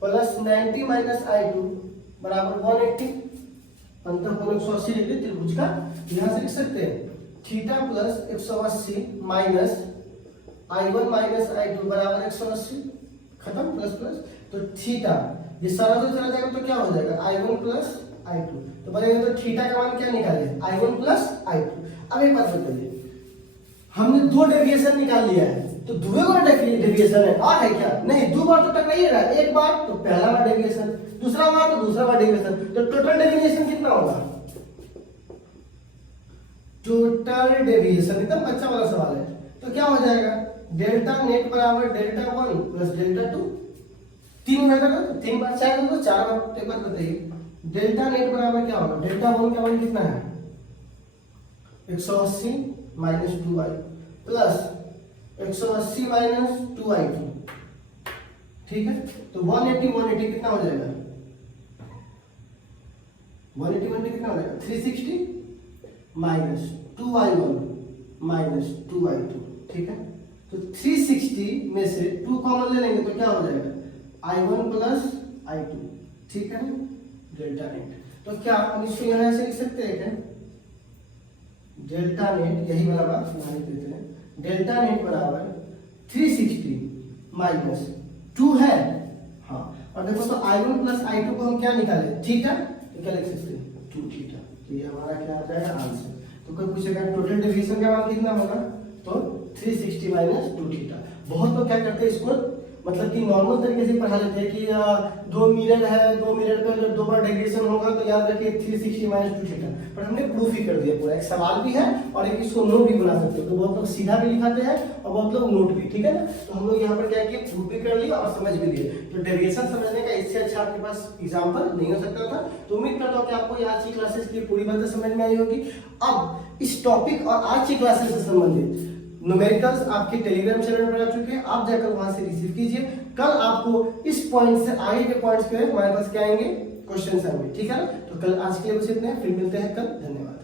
plus 90 minus I2 बराबर 180, अंतर कोण 180 डिग्री त्रिभुज का। यहाँ से लिख सकते हैं theta plus 180 minus I1 minus I2 बराबर 180, खत्म, प्लस प्लस। तो थीटा ये सारा जो चला जाएगा तो क्या हो जाएगा I1 प्लस I2, तो बताइए तो थीटा का मान क्या निकाले, I1 प्लस I2। अब एक बात बताइए, हमने दो डेविएशन निकाल लिया है, तो दुए बार डेविएशन है और है क्या, नहीं, दो बार तो टकराइए रहा है, एक बार तो पहला बार डेविएशन, दूसरा बार तो दूसरा बार डेविएशन, तो टोटल डेविएशन कितना होगा, टोटल डेविएशन, एकदम अच्छा वाला सवाल है। तो क्या हो जाएगा, डेल्टा नेट बराबर डेल्टा 1 प्लस डेल्टा 2, तीन बार का, तीन बार चार तो चार बार। तो एक बात बताइए, डेल्टा नेट बराबर क्या होगा, डेल्टा 1 का मान कितना है 180 minus 2i plus 180 minus 2i2, ठीक है। तो 180 कितना हो जाएगा, 180 कितना हो जाएगा 360 माइनस 2i1 माइनस 2i2, ठीक है। तो 360 में से 2 कॉमन ले लेंगे तो क्या हो जाएगा I1 प्लस I2, ठीक है ना, डेल्टा नेट। तो क्या हम इसको यहाँ ऐसे लिख सकते हैं क्या, डेल्टा नेट, यही वाला बात यहाँ लिख देते हैं, डेल्टा नेट बराबर 360 माइनस 2 है, हाँ, और देखो तो I1 प्लस I2 को हम क्या निकाले, थीटा, तो क्या लिख सकते हैं 2 थीटा। तो ये हमारा क्या आ जाएगा आंसर। तो कोई पूछेगा टोटल डेविएशन का मान कितना होगा, तो 360 माइनस 2 थीटा। बहुत लोग क्या करते हैं इसको मतलब कि नॉर्मल तरीके से पढ़ा लेते हैं कि दो मिरर है, दो मिरर पे अगर दो बार डेविएशन होगा तो याद रखिए 360 माइनस 2 थीटा। पर हमने प्रूफ ही कर दिया पूरा, एक सवाल भी है और एक इसको नोट भी बना सकते हो। तो बहुत लोग सीधा भी लिखाते हैं और बहुत लोग नोट भी, ठीक है ना। तो हम लोग यहाँ पर क्या किए, प्रूफ भी कर लिया और समझ भी लिए। तो डेविएशन समझने का इससे अच्छा आपके पास एग्जाम्पल नहीं हो सकता था। तो उम्मीद करता हूँ कि आपको आज की क्लासेस की पूरी बातें समझ में आई होगी। अब इस टॉपिक और आज की क्लासेस से संबंधित न्यूमेरिकल्स आपके टेलीग्राम चैनल पर आ चुके हैं, आप जाकर वहां से रिसीव कीजिए। कल आपको इस पॉइंट से आगे के पॉइंट्स पे हमारे पास क्या आएंगे, क्वेश्चंस आएंगे, ठीक है ना। तो कल आज के लिए बस इतना है, फिर मिलते हैं कल, धन्यवाद।